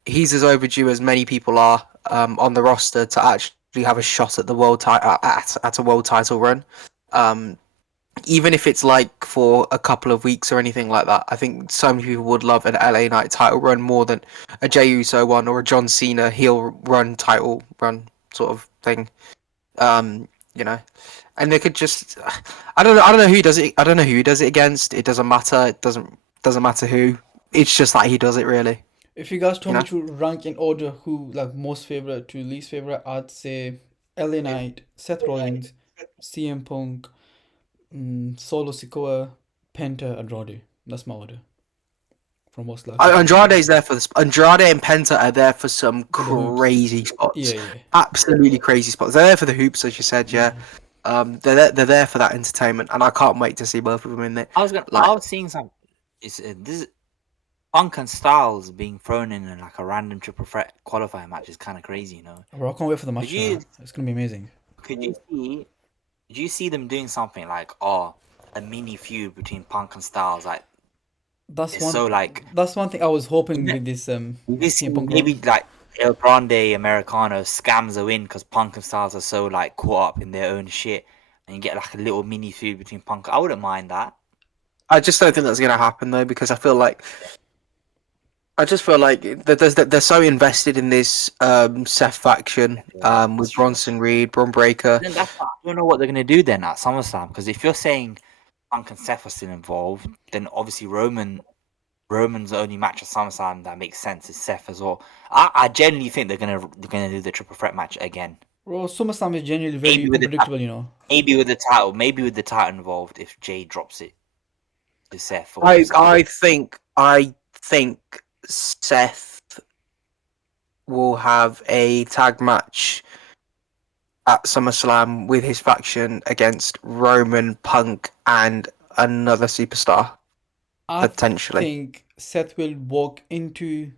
He's as overdue as many people are on the roster to actually have a shot at the at a world title run. Even if it's like for a couple of weeks or anything like that, I think so many people would love an LA Knight title run more than a Jey Uso one or a John Cena heel run title run sort of thing. And they could just, I don't know who does it. I don't know who he does it against. It doesn't matter. It doesn't matter who. It's just that he does it really. If you guys told me to rank in order who like most favorite to least favorite, I'd say LA Knight, Seth Rollins, CM Punk, Solo Sikoa, Penta, Andrade. That's my order. From what's left. Andrade's there for Andrade and Penta are there for some crazy spots. Yeah. Absolutely crazy spots. They're there for the hoops, as you said. Yeah. They're there for that entertainment, and I can't wait to see both of them in there. I was seeing some. This Punk and Styles being thrown in like a random triple threat qualifying match is kind of crazy, you know. Bro, I can't wait for the match. It's gonna be amazing. Did you see them doing something like a mini feud between Punk and Styles? Like that's one thing I was hoping with this CM Punk maybe like El Grande Americano scams a win because Punk and Styles are so like caught up in their own shit, and you get like a little mini feud between Punk. I wouldn't mind that. I just don't think that's gonna happen though, because I feel like I just feel like they're so invested in this Seth faction Yeah, with that's true. Bronson Reed, Braun Breaker. Then I don't know what they're gonna do then at SummerSlam, because if you're saying Punk and Seth are still involved, then obviously Roman's the only match at SummerSlam that makes sense is Seth as well. I genuinely think they're gonna do the triple threat match again. Well, SummerSlam is generally very Maybe with the unpredictable, you know. maybe with the title involved if Jay drops it to Seth or I think Seth will have a tag match at SummerSlam with his faction against Roman, Punk, and another superstar I potentially. think Seth will walk into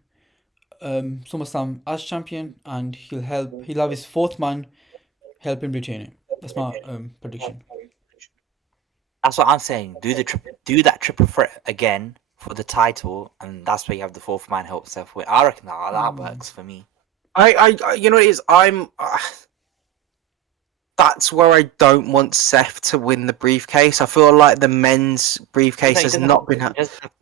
SummerSlam as champion, and he'll have his fourth man help him retain it. That's my prediction. That's what I'm saying. Do that triple threat again for the title, and that's where you have the fourth man help Seth win. I reckon that works for me. You know what it is? That's where I don't want Seth to win the briefcase. I feel like the men's briefcase has not been.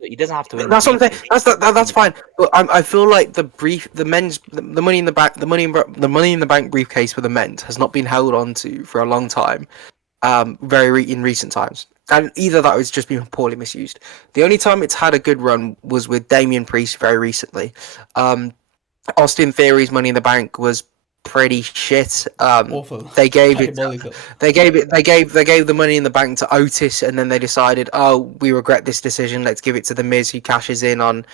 He doesn't have to win. That's what I'm saying. That's fine. But I feel like the men's, the money in the bank, the money in the bank briefcase for the men's has not been held on to for a long time. In recent times, and either that or it's just been poorly misused. The only time it's had a good run was with Damian Priest very recently. Austin Theory's Money in the Bank was pretty shit. Awful. They gave it. Diabolical. They gave the Money in the Bank to Otis, and then they decided, oh, we regret this decision. Let's give it to the Miz, who cashes in on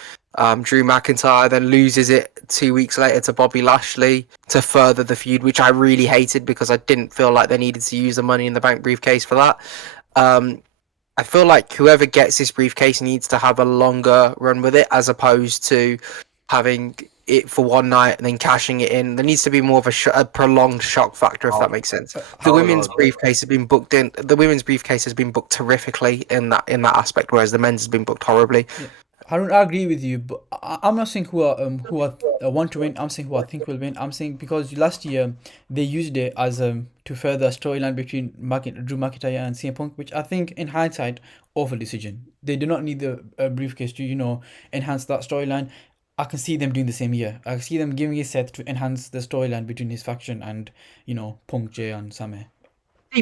Drew McIntyre, then loses it 2 weeks later to Bobby Lashley to further the feud, which I really hated because I didn't feel like they needed to use the Money in the Bank briefcase for that. I feel like whoever gets this briefcase needs to have a longer run with it, as opposed to having it for one night and then cashing it in. There needs to be more of a prolonged shock factor, if that makes sense. The women's briefcase has been booked in. The women's briefcase has been booked terrifically in that aspect, whereas the men's has been booked horribly. Yeah. Harun, I agree with you, but I'm not saying who I want to win. I'm saying who I think will win. I'm saying because last year they used it as to further a storyline between Drew McIntyre and CM Punk, which I think in hindsight, awful decision. They do not need the briefcase to enhance that storyline. I can see them doing the same year. I can see them giving it Seth to enhance the storyline between his faction and Punk, Jay, and Sami.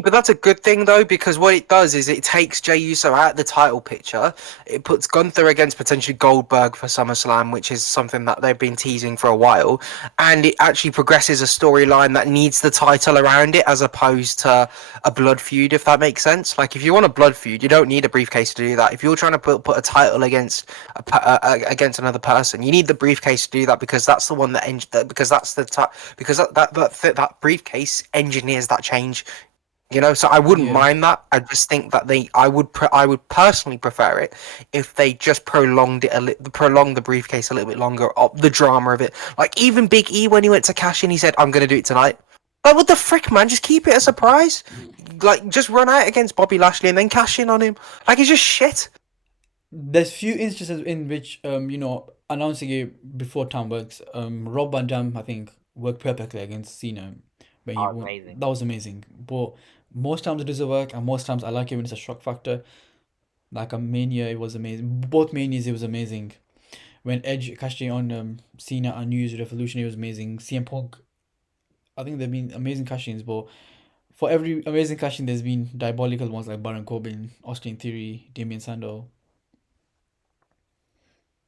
But that's a good thing though, because what it does is it takes Jey Uso out of the title picture. It puts Gunther against potentially Goldberg for SummerSlam, which is something that they've been teasing for a while, and it actually progresses a storyline that needs the title around it, as opposed to a blood feud, if that makes sense. Like if you want a blood feud, you don't need a briefcase to do that. If you're trying to put a title against against another person, you need the briefcase to do that, because that's the one because that's that briefcase engineers that change. So I wouldn't mind that. I just think that I would personally prefer it if they just prolonged the briefcase a little bit longer, the drama of it. Like even Big E, when he went to cash in, he said, "I'm gonna do it tonight." Like what the frick, man? Just keep it a surprise. Like just run out against Bobby Lashley and then cash in on him. Like it's just shit. There's few instances in which announcing it before time works. Rob Van Dam, I think, worked perfectly against Cena. Amazing. That was amazing. But most times it doesn't work, and most times I like it when it's a shock factor. Like a Mania, it was amazing. Both Manias, it was amazing. When Edge cashed in on Cena and New Year's Revolution, it was amazing. CM Punk, I think they've been amazing cash-ins, but for every amazing cash-in, there's been diabolical ones like Baron Corbin, Austin Theory, Damien Sandow.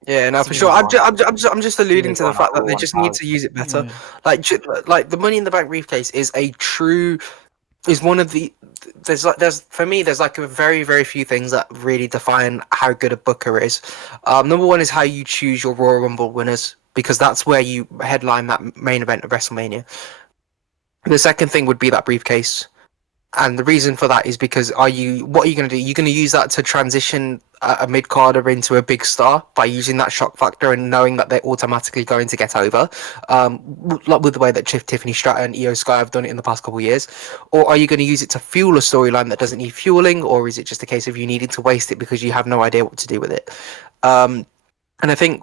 Yeah, no, for sure. I'm just alluding to the fact that they just need to use it better. Yeah. Like the Money in the Bank briefcase is one of the there's like a very, very few things that really define how good a booker is. Number one is how you choose your Royal Rumble winners, because that's where you headline that main event of WrestleMania. The second thing would be that briefcase. And the reason for that is because what are you going to do? You're going to use that to transition a mid-carder into a big star by using that shock factor and knowing that they're automatically going to get over, like with the way that Tiffany Stratton and Io Sky have done it in the past couple of years? Or are you going to use it to fuel a storyline that doesn't need fueling, or is it just a case of you needing to waste it because you have no idea what to do with it? And I think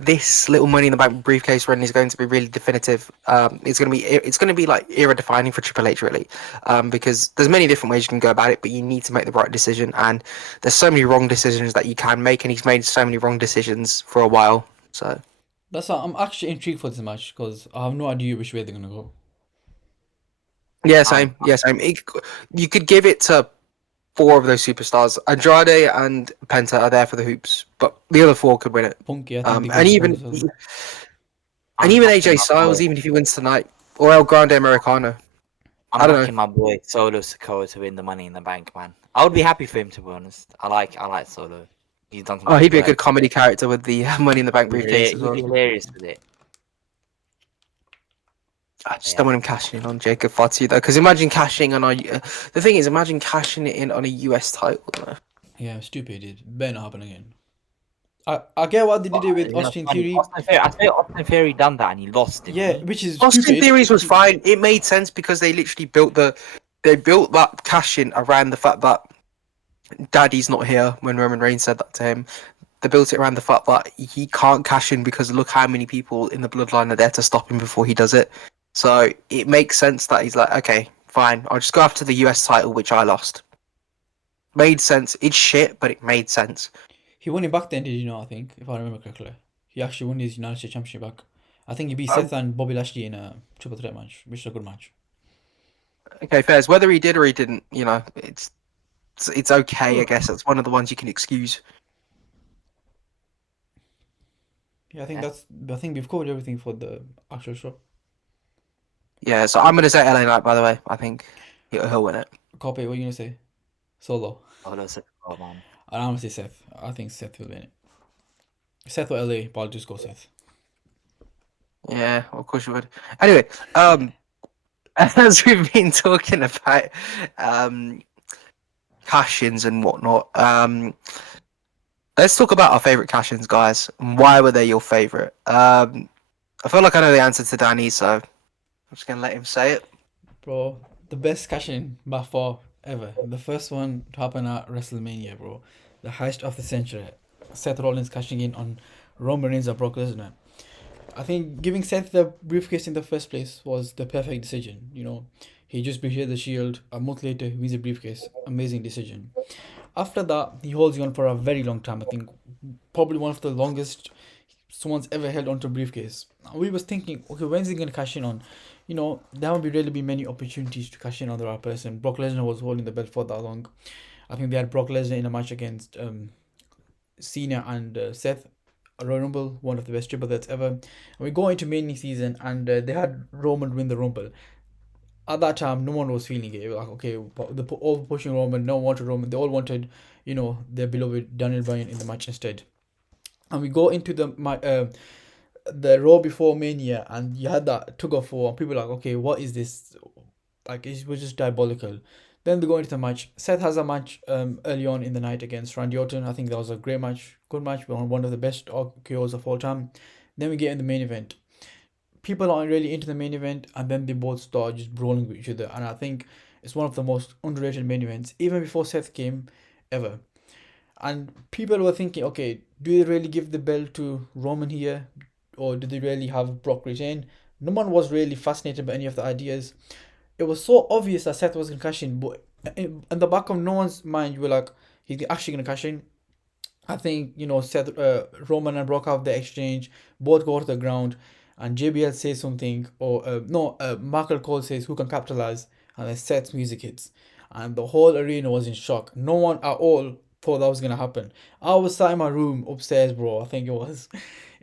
this little Money in the Bank briefcase run is going to be really definitive. It's going to be like era defining for Triple H, really, because there's many different ways you can go about it, but you need to make the right decision, and there's so many wrong decisions that you can make, and he's made so many wrong decisions for a while. So That's why I'm actually intrigued for this match because I have no idea which way they're gonna go. yeah, same. You could give it to 4 of those superstars. Andrade and Penta are there for the hoops, but the other 4 could win it. Punk, yeah, I think they And go even as well. AJ Styles, even if he wins tonight, or El Grande Americano. I I'm don't backing my boy Solo Sikoa to win the Money in the Bank, man. I would be happy for him, to be honest. I like Solo. He's done some Oh, he'd be a work. good comedy character with the Money in the Bank He'd briefcase as be well. hilarious with it. I just don't want him cashing in on Jacob Fatu though, because imagine cashing on the thing is, imagine cashing it in on a US title. Though. Yeah, stupid. It better not happen again. I get what they did it with Austin Theory. I say Austin Theory done that and he lost it. Yeah, which is Austin stupid. Theories was fine. It made sense because they literally built that cash in around the fact that Daddy's not here. When Roman Reigns said that to him, they built it around the fact that he can't cash in because look how many people in the bloodline are there to stop him before he does it. So it makes sense that he's like, okay, fine, I'll just go after the US title, which I lost. Made sense. It's shit, but it made sense. He won it back then, did you know? I think, if I remember correctly, he actually won his United States Championship back. I think he beat Seth and Bobby Lashley in a triple threat match, which is a good match. Okay, fairs. Whether he did or he didn't, it's okay. I guess that's one of the ones you can excuse. Yeah, I think we've covered everything for the actual show. Yeah, so I'm gonna say LA Knight. By the way, I think he'll win it. Copy, what are you gonna say? Solo. Oh, that's it. Oh, man. I'm gonna say Seth. I think Seth will win it. Seth or LA, but I'll just go Seth. Yeah, of course you would. Anyway, as we've been talking about cash-ins and whatnot, let's talk about our favorite cash-ins, guys. Why were they your favorite? I feel like I know the answer to Danny, so I'm just gonna let him say it. Bro, the best cash in by far ever. The first one to happen at WrestleMania, bro. The heist of the century. Seth Rollins cashing in on Roman Reigns and Brock Lesnar. I think giving Seth the briefcase in the first place was the perfect decision. He just betrayed the Shield. A month later, he wins the briefcase. Amazing decision. After that, he holds on for a very long time. I think probably one of the longest someone's ever held onto a briefcase. We was thinking, okay, when's he gonna cash in on? There won't really be many opportunities to cash in on the right person. Brock Lesnar was holding the belt for that long. I think they had Brock Lesnar in a match against Cena and Seth. A Royal Rumble, one of the best triple threats ever. And we go into main season, and they had Roman win the Rumble. At that time, no one was feeling it. Like, okay, all pushing Roman, no one wanted Roman. They all wanted, their beloved Daniel Bryan in the match instead. And we go into the Raw before Mania, and you had that tug of war. And people were like, okay, what is this? Like, it was just diabolical. Then they go into the match. Seth has a match early on in the night against Randy Orton. I think that was a great match, good match, one of the best KOs of all time. Then we get in the main event. People aren't really into the main event, and then they both start just brawling with each other. And I think it's one of the most underrated main events, even before Seth came, ever. And people were thinking, okay, do they really give the belt to Roman here, or do they really have Brock retain? No one was really fascinated by any of the ideas. It was so obvious that Seth was going to cash in, but in the back of no one's mind, you were like, he's actually going to cash in. I think, Seth, Roman and Brock have the exchange, both go to the ground, and JBL says something, or Michael Cole says, who can capitalize? And then Seth's music hits. And the whole arena was in shock. No one at all thought that was going to happen. I was sat in my room upstairs, bro, I think it was,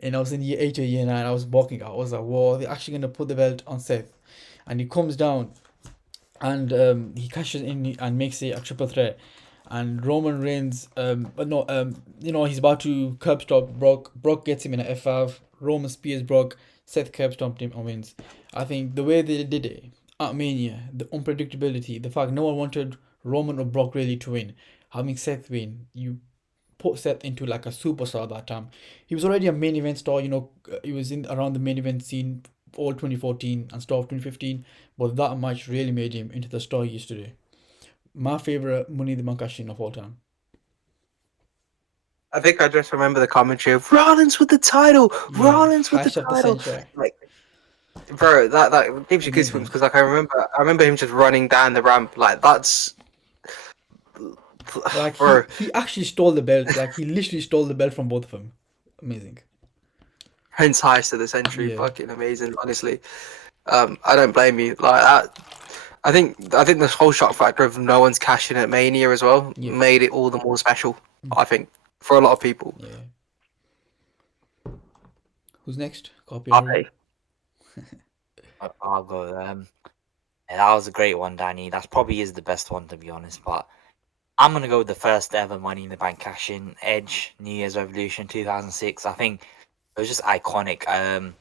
and I was in year 8 or year 9, I was walking out. I was like, whoa, they're actually going to put the belt on Seth. And he comes down, and he cashes in and makes it a triple threat. And Roman Reigns, he's about to curb stomp Brock. Brock gets him in an F5. Roman spears Brock. Seth curb stomped him and wins. I think the way they did it at Mania, the unpredictability, the fact no one wanted Roman or Brock really to win, having Seth win, you put Seth into like a superstar at that time. He was already a main event star. He was in around the main event scene all 2014 and start of 2015, but that match really made him into the star he is today. My favorite Money in the Bank cash-in of all time. I think I just remember the commentary of Rollins with the title, Yeah, Rollins with the hash of the title. century. Like, bro, that gives you goosebumps Amazing. because like I remember him just running down the ramp. Like that's, Like bro, he actually stole the belt. Like he literally stole the belt from both of them. Amazing. Prince Heist of the century, Yeah. fucking amazing. Honestly, I don't blame you. Like I think this whole shock factor of no one's cashing at Mania as well Yeah. made it all the more special. I think for a lot of people. Yeah. Who's next? Copy. Okay. I'll go. Yeah, that was a great one, Danny. That probably is the best one, to be honest. But I'm gonna go with the first ever Money in the Bank cash in, Edge New Year's Revolution 2006. I think it was just iconic. And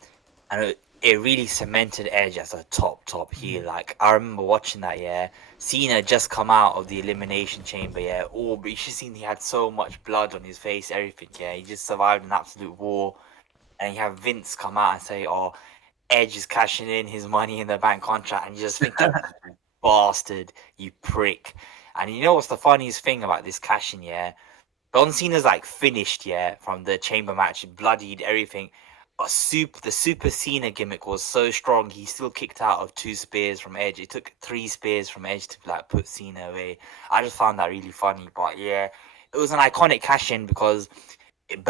it really cemented Edge as a top heel. Like I remember watching that. Yeah, Cena just come out of the Elimination Chamber. Yeah, oh, but you should seen he had so much blood on his face, everything. Yeah, he just survived an absolute war. And you have Vince come out and say, "Oh, Edge is cashing in his Money in the Bank contract," and you just think, "You bastard, you prick." And you know what's the funniest thing about this cashing? Yeah, John Cena's like finished, yeah, from the chamber match, bloodied everything. But the Super Cena gimmick was so strong, he still kicked out of 2 spears from Edge. It took 3 spears from Edge to like put Cena away. I just found that really funny. But yeah, it was an iconic cash in because it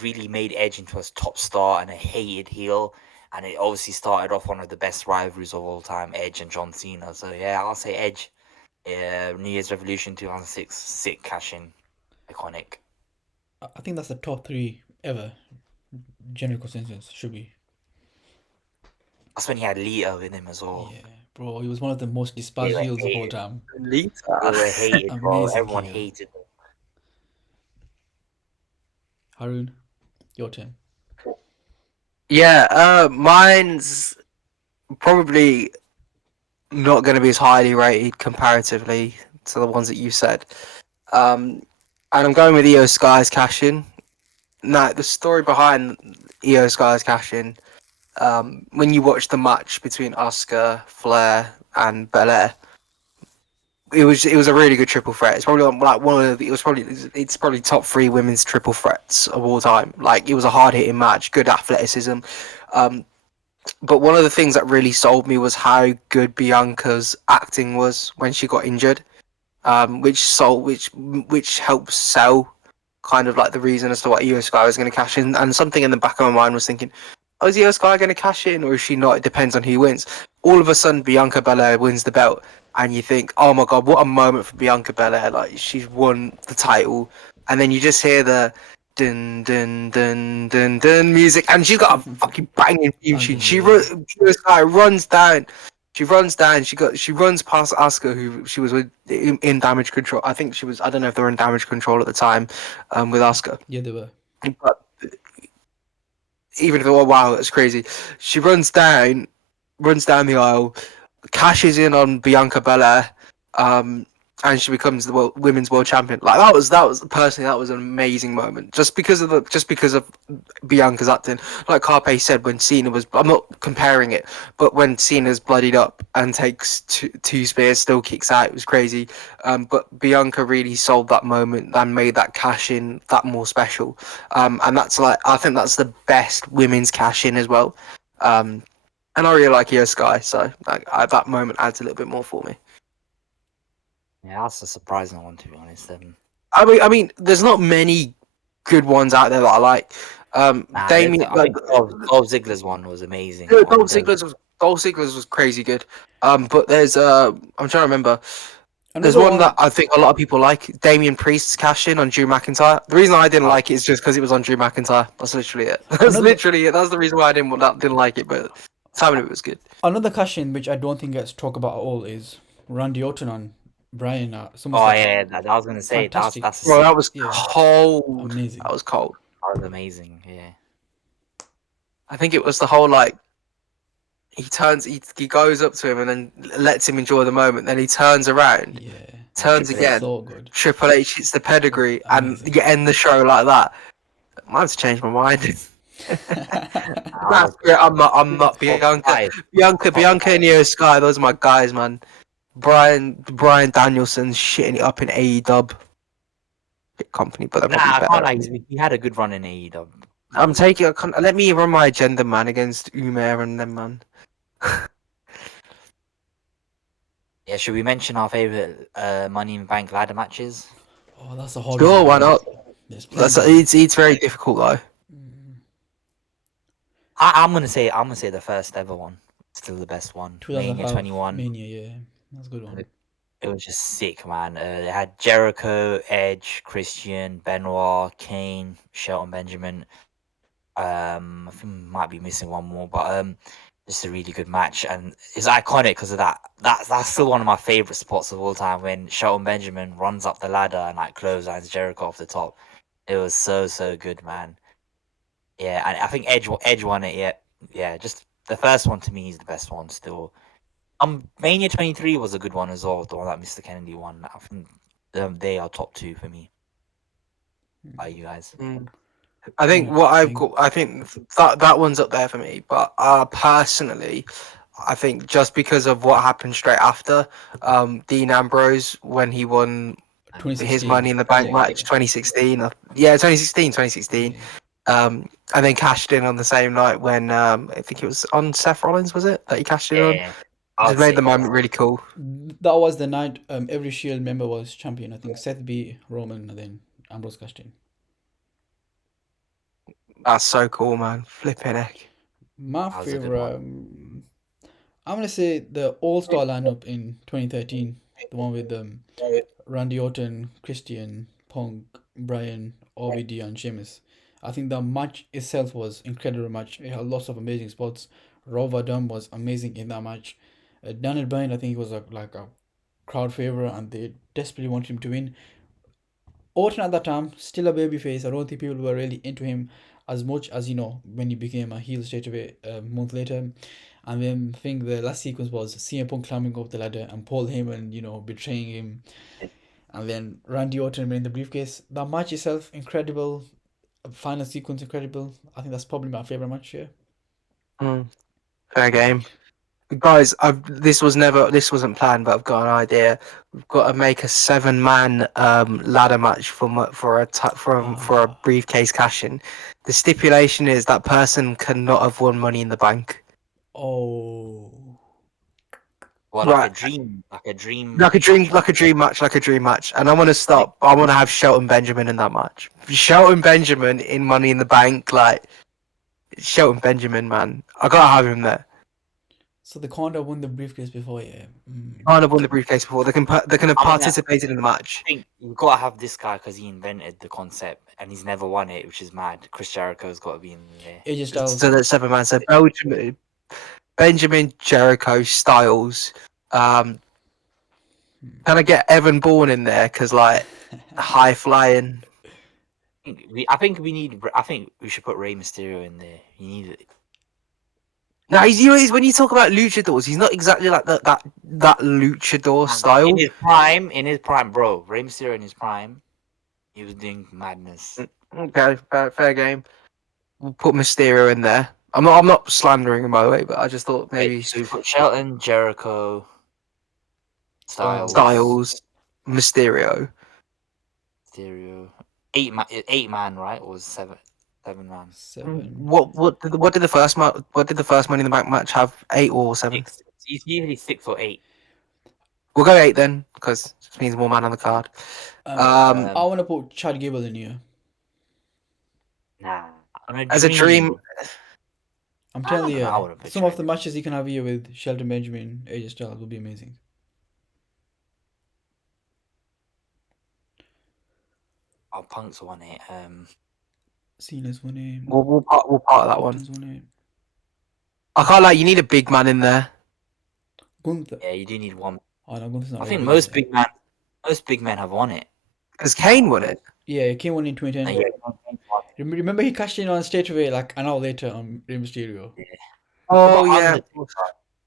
really made Edge into a top star and a hated heel. And it obviously started off one of the best rivalries of all time, Edge and John Cena. So yeah, I'll say Edge. New Year's Revolution 2006, sick cash in. Iconic. I think that's the top 3 ever. General consensus should be. That's when he had Lita with him as well. Yeah, bro, he was one of the most despised They heels of all hated. time. They were hated, bro. Amazing Everyone heel. hated him. Haroon, your turn. Yeah, mine's probably not going to be as highly rated comparatively to the ones that you said. And I'm going with Io Sky's cash in. Now, the story behind Io Sky's cash in, when you watch the match between Asuka, Flair, and Belair, it was a really good triple threat. It's probably like one of the, it's probably top 3 women's triple threats of all time. Like it was a hard hitting match, good athleticism. But one of the things that really sold me was how good Bianca's acting was when she got injured, which helped sell kind of like the reason as to why Io Sky was going to cash in. And something in the back of my mind was thinking, oh, is Io Sky going to cash in or is she not? It depends on who wins. All of a sudden, Bianca Belair wins the belt, and you think, oh my god, what a moment for Bianca Belair! Like she's won the title, and then you just hear the dun dun dun dun dun music, and she's got a fucking banging theme tune. Io Sky runs down. She runs down. She runs past Asuka, who she was with in Damage Control. I think she was. I don't know if they were in Damage Control at the time, with Asuka. Yeah, they were. But even if it was, wow, that's crazy. She runs down the aisle, cashes in on Bianca Belair, and she becomes the women's world champion. Like that was personally that was an amazing moment. Just because of Bianca's acting. Like Carpe said, when Cena was, I'm not comparing it, but when Cena's bloodied up and takes two spears, still kicks out, it was crazy. But Bianca really sold that moment and made that cash in that more special. And that's like, I think that's the best women's cash in as well. And I really like Io Sky, so that moment adds a little bit more for me. Yeah, that's a surprising one, to be honest. I mean, there's not many good ones out there that I like. Damien, I think Dolph Ziggler's one was amazing. Yeah, Dolph Ziggler's was crazy good. But there's I'm trying to remember. There's one that I think a lot of people like. Damian Priest's cash in on Drew McIntyre. The reason I didn't like it is just because it was on Drew McIntyre. That's literally it. That's literally it. That's the reason why I didn't like it. But some of it was good. Another cash in which I don't think gets talked about at all is Randy Orton on Brian. Oh yeah, that I was gonna say that's bro, that was cold. Amazing. That was cold. That was amazing. Yeah. I think it was the whole like. He goes up to him and then lets him enjoy the moment. Then he turns around, turns again. So good. Triple H hits the pedigree, and you end the show like that. I might have to change my mind. That's great. I'm not Bianca. Bianca and Io Sky. Those are my guys, man. Brian Danielson shitting it up in AEW. company, but they're Nah, probably I better. can't like he had a good run in AEW. I'm taking. Let me run my agenda, man, against Umair and them, man. Yeah, should we mention our favorite Money in the Bank ladder matches? Oh, that's a hard Sure, one. why not? There's That's plenty. it's very difficult though. I'm gonna say the first ever one, still the best one. Mania 2005 21. Mania, yeah, that's a good one. It was just sick, man. They had Jericho, Edge, Christian, Benoit, Kane, Shelton Benjamin. I think might be missing one more, but just a really good match, and it's iconic because of that. That's still one of my favorite spots of all time when Shelton Benjamin runs up the ladder and like clotheslines Jericho off the top. It was so good, man. Yeah, and I think Edge won it. Yeah. Just the first one to me is the best one still. Mania 23 was a good one as well. The one that Mr. Kennedy won. I think they are top two for me. By you guys. I think what I've got, I think that one's up there for me. But personally, I think just because of what happened straight after, Dean Ambrose when he won his 2016. Money in the Bank Yeah. match 2016. Yeah, 2016. Yeah. And then cashed in on the same night when I think it was on Seth Rollins, was it, that he cashed in on? Yeah, I Just would made say the moment really cool. That was the night every Shield member was champion. I think Seth beat Roman and then Ambrose cashed in. That's so cool, man. Flipping heck. My That was a good favorite, I'm gonna say the All Star lineup in 2013, the one with Randy Orton, Christian, Punk, Bryan, OBD, and Sheamus. I think the match itself was incredible match. It had lots of amazing spots. Rob Van Dam was amazing in that match. Daniel Bryan, I think he was like a crowd favorite, and they desperately wanted him to win. Orton at that time, still a babyface. I don't think people were really into him as much as when he became a heel straight away a month later. And then I think the last sequence was CM Punk climbing up the ladder and Paul Heyman, betraying him. And then Randy Orton winning the briefcase. That match itself, incredible. Final sequence, incredible. I think that's probably my favorite match here. Fair game. Guys, this wasn't planned, but I've got an idea. We've got to make a 7-man ladder match for a briefcase cash-in. The stipulation is that person cannot have won Money in the Bank. Oh. Well, Right. like a dream Like a dream match. And I want to stop. I want to have Shelton Benjamin in that match. Shelton Benjamin in Money in the Bank, like Shelton Benjamin, man. I gotta have him there. So they can't have won the briefcase before, yeah. Can't have won the briefcase before. They can have participated in the match. I think you've got to have this guy because he invented the concept and he's never won it, which is mad. Chris Jericho's got to be in there. AJ Styles. So that's 7 man. So Benjamin, Jericho, Styles. Can I get Evan Bourne in there? Because like high flying. I think we should put Rey Mysterio in there. You need it. No, he's when you talk about luchadors, he's not exactly like that luchador style. In his prime, bro. Rey Mysterio in his prime, he was doing madness. Okay, fair game. We'll put Mysterio in there. I'm not slandering him by the way, but I just thought maybe So we put Shelton, Jericho, Styles, Mysterio. 8 man, right? Or was 7 man? 7. What did the first Money in the Bank match have? 8 or 7? It's usually 6 or 8. We'll go 8 then, because it means more man on the card. I want to put Chad Gable in here. Nah. As a dream. I'm telling you, I wouldn't put some Chad of the matches you can have here with Shelton Benjamin, AJ Styles will be amazing. Oh, Punk's won it. Cena's won it. We'll part that one. Orton's won it. I can't lie. You need a big man in there. Gunther. Yeah, you do need one. Oh no, Gunther's not. I think very most big. big men have won it. Because Kane won it. Yeah, Kane won in 2010. Remember he cashed in on straight away like an hour later on Rey Mysterio. Oh yeah.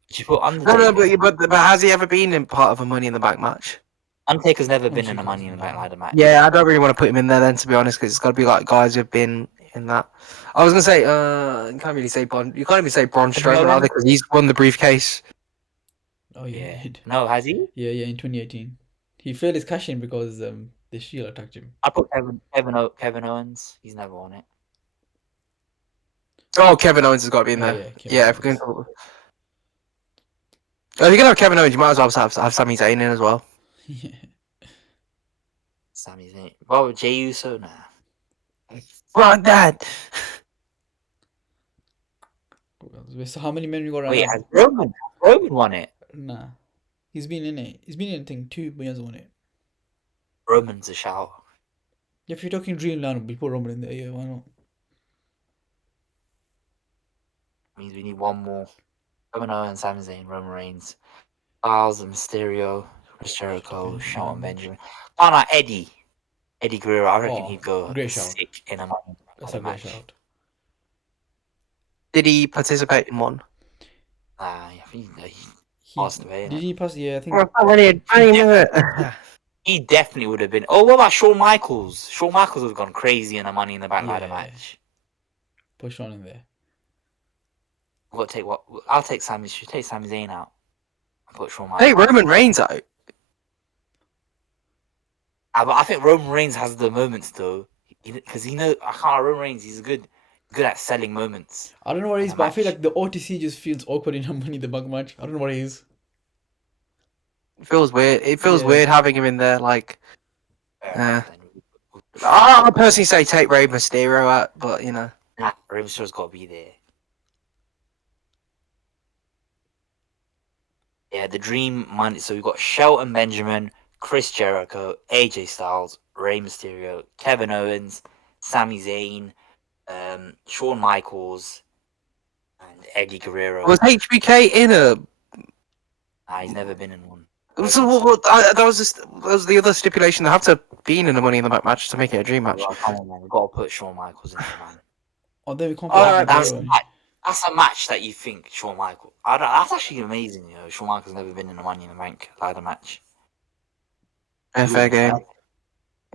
Did you put Undertaker? No, but has he ever been in part of a Money in the Bank match? Undertaker's never been in a Money in the Bank ladder match. Yeah, I don't really want to put him in there then, to be honest, because it's got to be like guys who've been in that. I was gonna say, you can't really say Braun. You can't even say Braun Strowman either, because he's won the briefcase. Oh yeah. No, has he? Yeah, in 2018. He failed his cash in because The Shield attacked him. I put Kevin Owens. He's never won it. Oh, Kevin Owens has got to be in Oh, there. yeah, Kevin Yeah, if we're Owens. going to... If you're gonna have Kevin Owens, you might as well have Sami Zayn in as well. Sami Zayn. Well, Jey Uso, nah. Fuck that. So how many men we got right Wait, now? has Roman won it? Nah. He's been in it. He's been in, I think, 2, but he hasn't won it. Roman's a shout. If you're talking Dreamland, we put Roman in there. Yeah, why not? Means we need one more. Kevin Owens, Sami Zayn, Roman Reigns, Styles, Mysterio, Chris Jericho, Shelton Benjamin. Oh no, Eddie Guerrero. I reckon he'd go great shout. sick in a That's a great match. shout. Did he participate in one? I think he passed away. Did he pass? Yeah, I think. I didn't know it. He definitely would have been. Oh, what about Shawn Michaels? Shawn Michaels would have gone crazy in a Money in the Bank ladder match. Push on in there. I've got to take what? I'll take Sami. Should take Sami Zayn out. I'll put Shawn Hey, Michaels. Roman Reigns out. But I think Roman Reigns has the moments though, because he knows. I can't. Roman Reigns, he's good at selling moments. I don't know what it is, in a but I feel match. like the OTC just feels awkward in a Money in the Bank match. I don't know what it is. It feels weird. It feels Yeah. weird having him in there. Like, Then I'll personally say take Rey Mysterio out, but you know. nah, Rey Mysterio's got to be there. Yeah, the Dream Money. So we've got Shelton Benjamin, Chris Jericho, AJ Styles, Rey Mysterio, Kevin Owens, Sami Zayn, Shawn Michaels, and Eddie Guerrero. Was HBK in a? Nah, he's never been in one. So that was the other stipulation. They have to be in a Money in the Bank match to make it a dream match. Well, come on, man. We've got to put Shawn Michaels in there, man. Oh, then we can't Alright, put That's, Guerrero. that's a match that you think Shawn Michaels. That's actually amazing, you know. Shawn Michaels never been in a Money in the Bank ladder match. Yeah, fair game.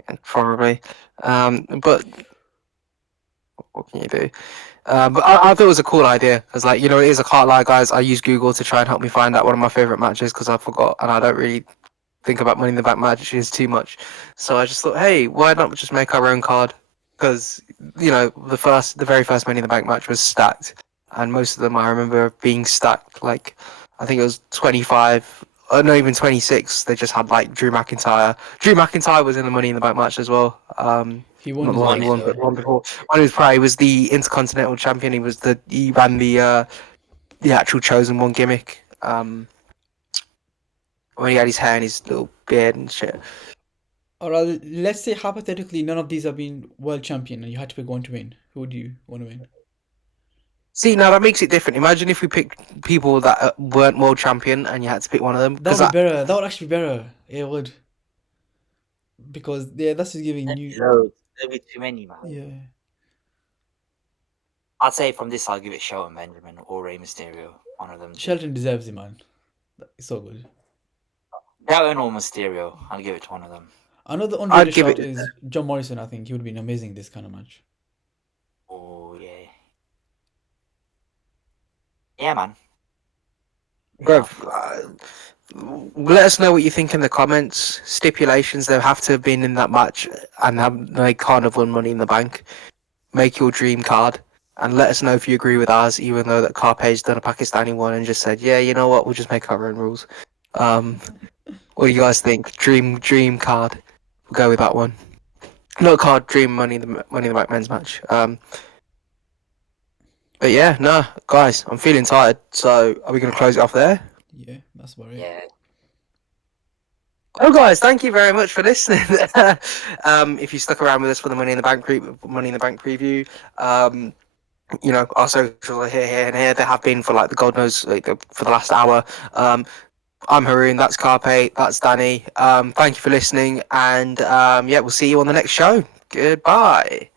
Yeah, probably. But what can you do? But I thought it was a cool idea. Because, like, you know, it is a can't lie, guys. I use Google to try and help me find out one of my favorite matches because I forgot and I don't really think about Money in the Bank matches too much. So I just thought, hey, why not just make our own card? Because, you know, the very first Money in the Bank match was stacked, and most of them I remember being stacked. Like, I think it was 25. Not even 26. They just had like Drew McIntyre. Drew McIntyre was in the Money in the Bank match as well. He won Not his the one match, he won, so- but the one before. When he was probably was the Intercontinental Champion. He ran the actual chosen one gimmick. When he had his hair and his little beard and shit. Alright, let's say hypothetically none of these have been world champion and you had to pick one to win. Who would you want to win? See, now that makes it different. Imagine if we picked people that weren't world champion and you had to pick one of them. That would be better. That would actually be better. Yeah, it would. Because that's just giving you. There'll be too many, man. Yeah. I'd say from this, I'll give it Shelton Benjamin or Rey Mysterio. One of them. Shelton deserves it, man. It's so good. Shelton or Mysterio. I'll give it to one of them. Another I'd underrated give shot it- is John Morrison. I think he would have been amazing in this kind of match. Oh, yeah. Yeah, man. Bruv, let us know what you think in the comments. Stipulations, they have to have been in that match and they can't have won Money in the Bank. Make your dream card and let us know if you agree with ours, even though that Carpe's done a Pakistani one and just said, yeah, you know what, we'll just make our own rules. What do you guys think? Dream card. We'll go with that one. No card, dream Money in the Bank men's match. But yeah, no, guys, I'm feeling tired. So are we going to close it off there? Yeah, that's about it. Yeah. Well, guys, thank you very much for listening. If you stuck around with us for the Money in the Bank preview, you know, our socials are here and here. They have been for like the God knows for the last hour. I'm Haroon. That's Carpe. That's Danny. Thank you for listening, and yeah, we'll see you on the next show. Goodbye.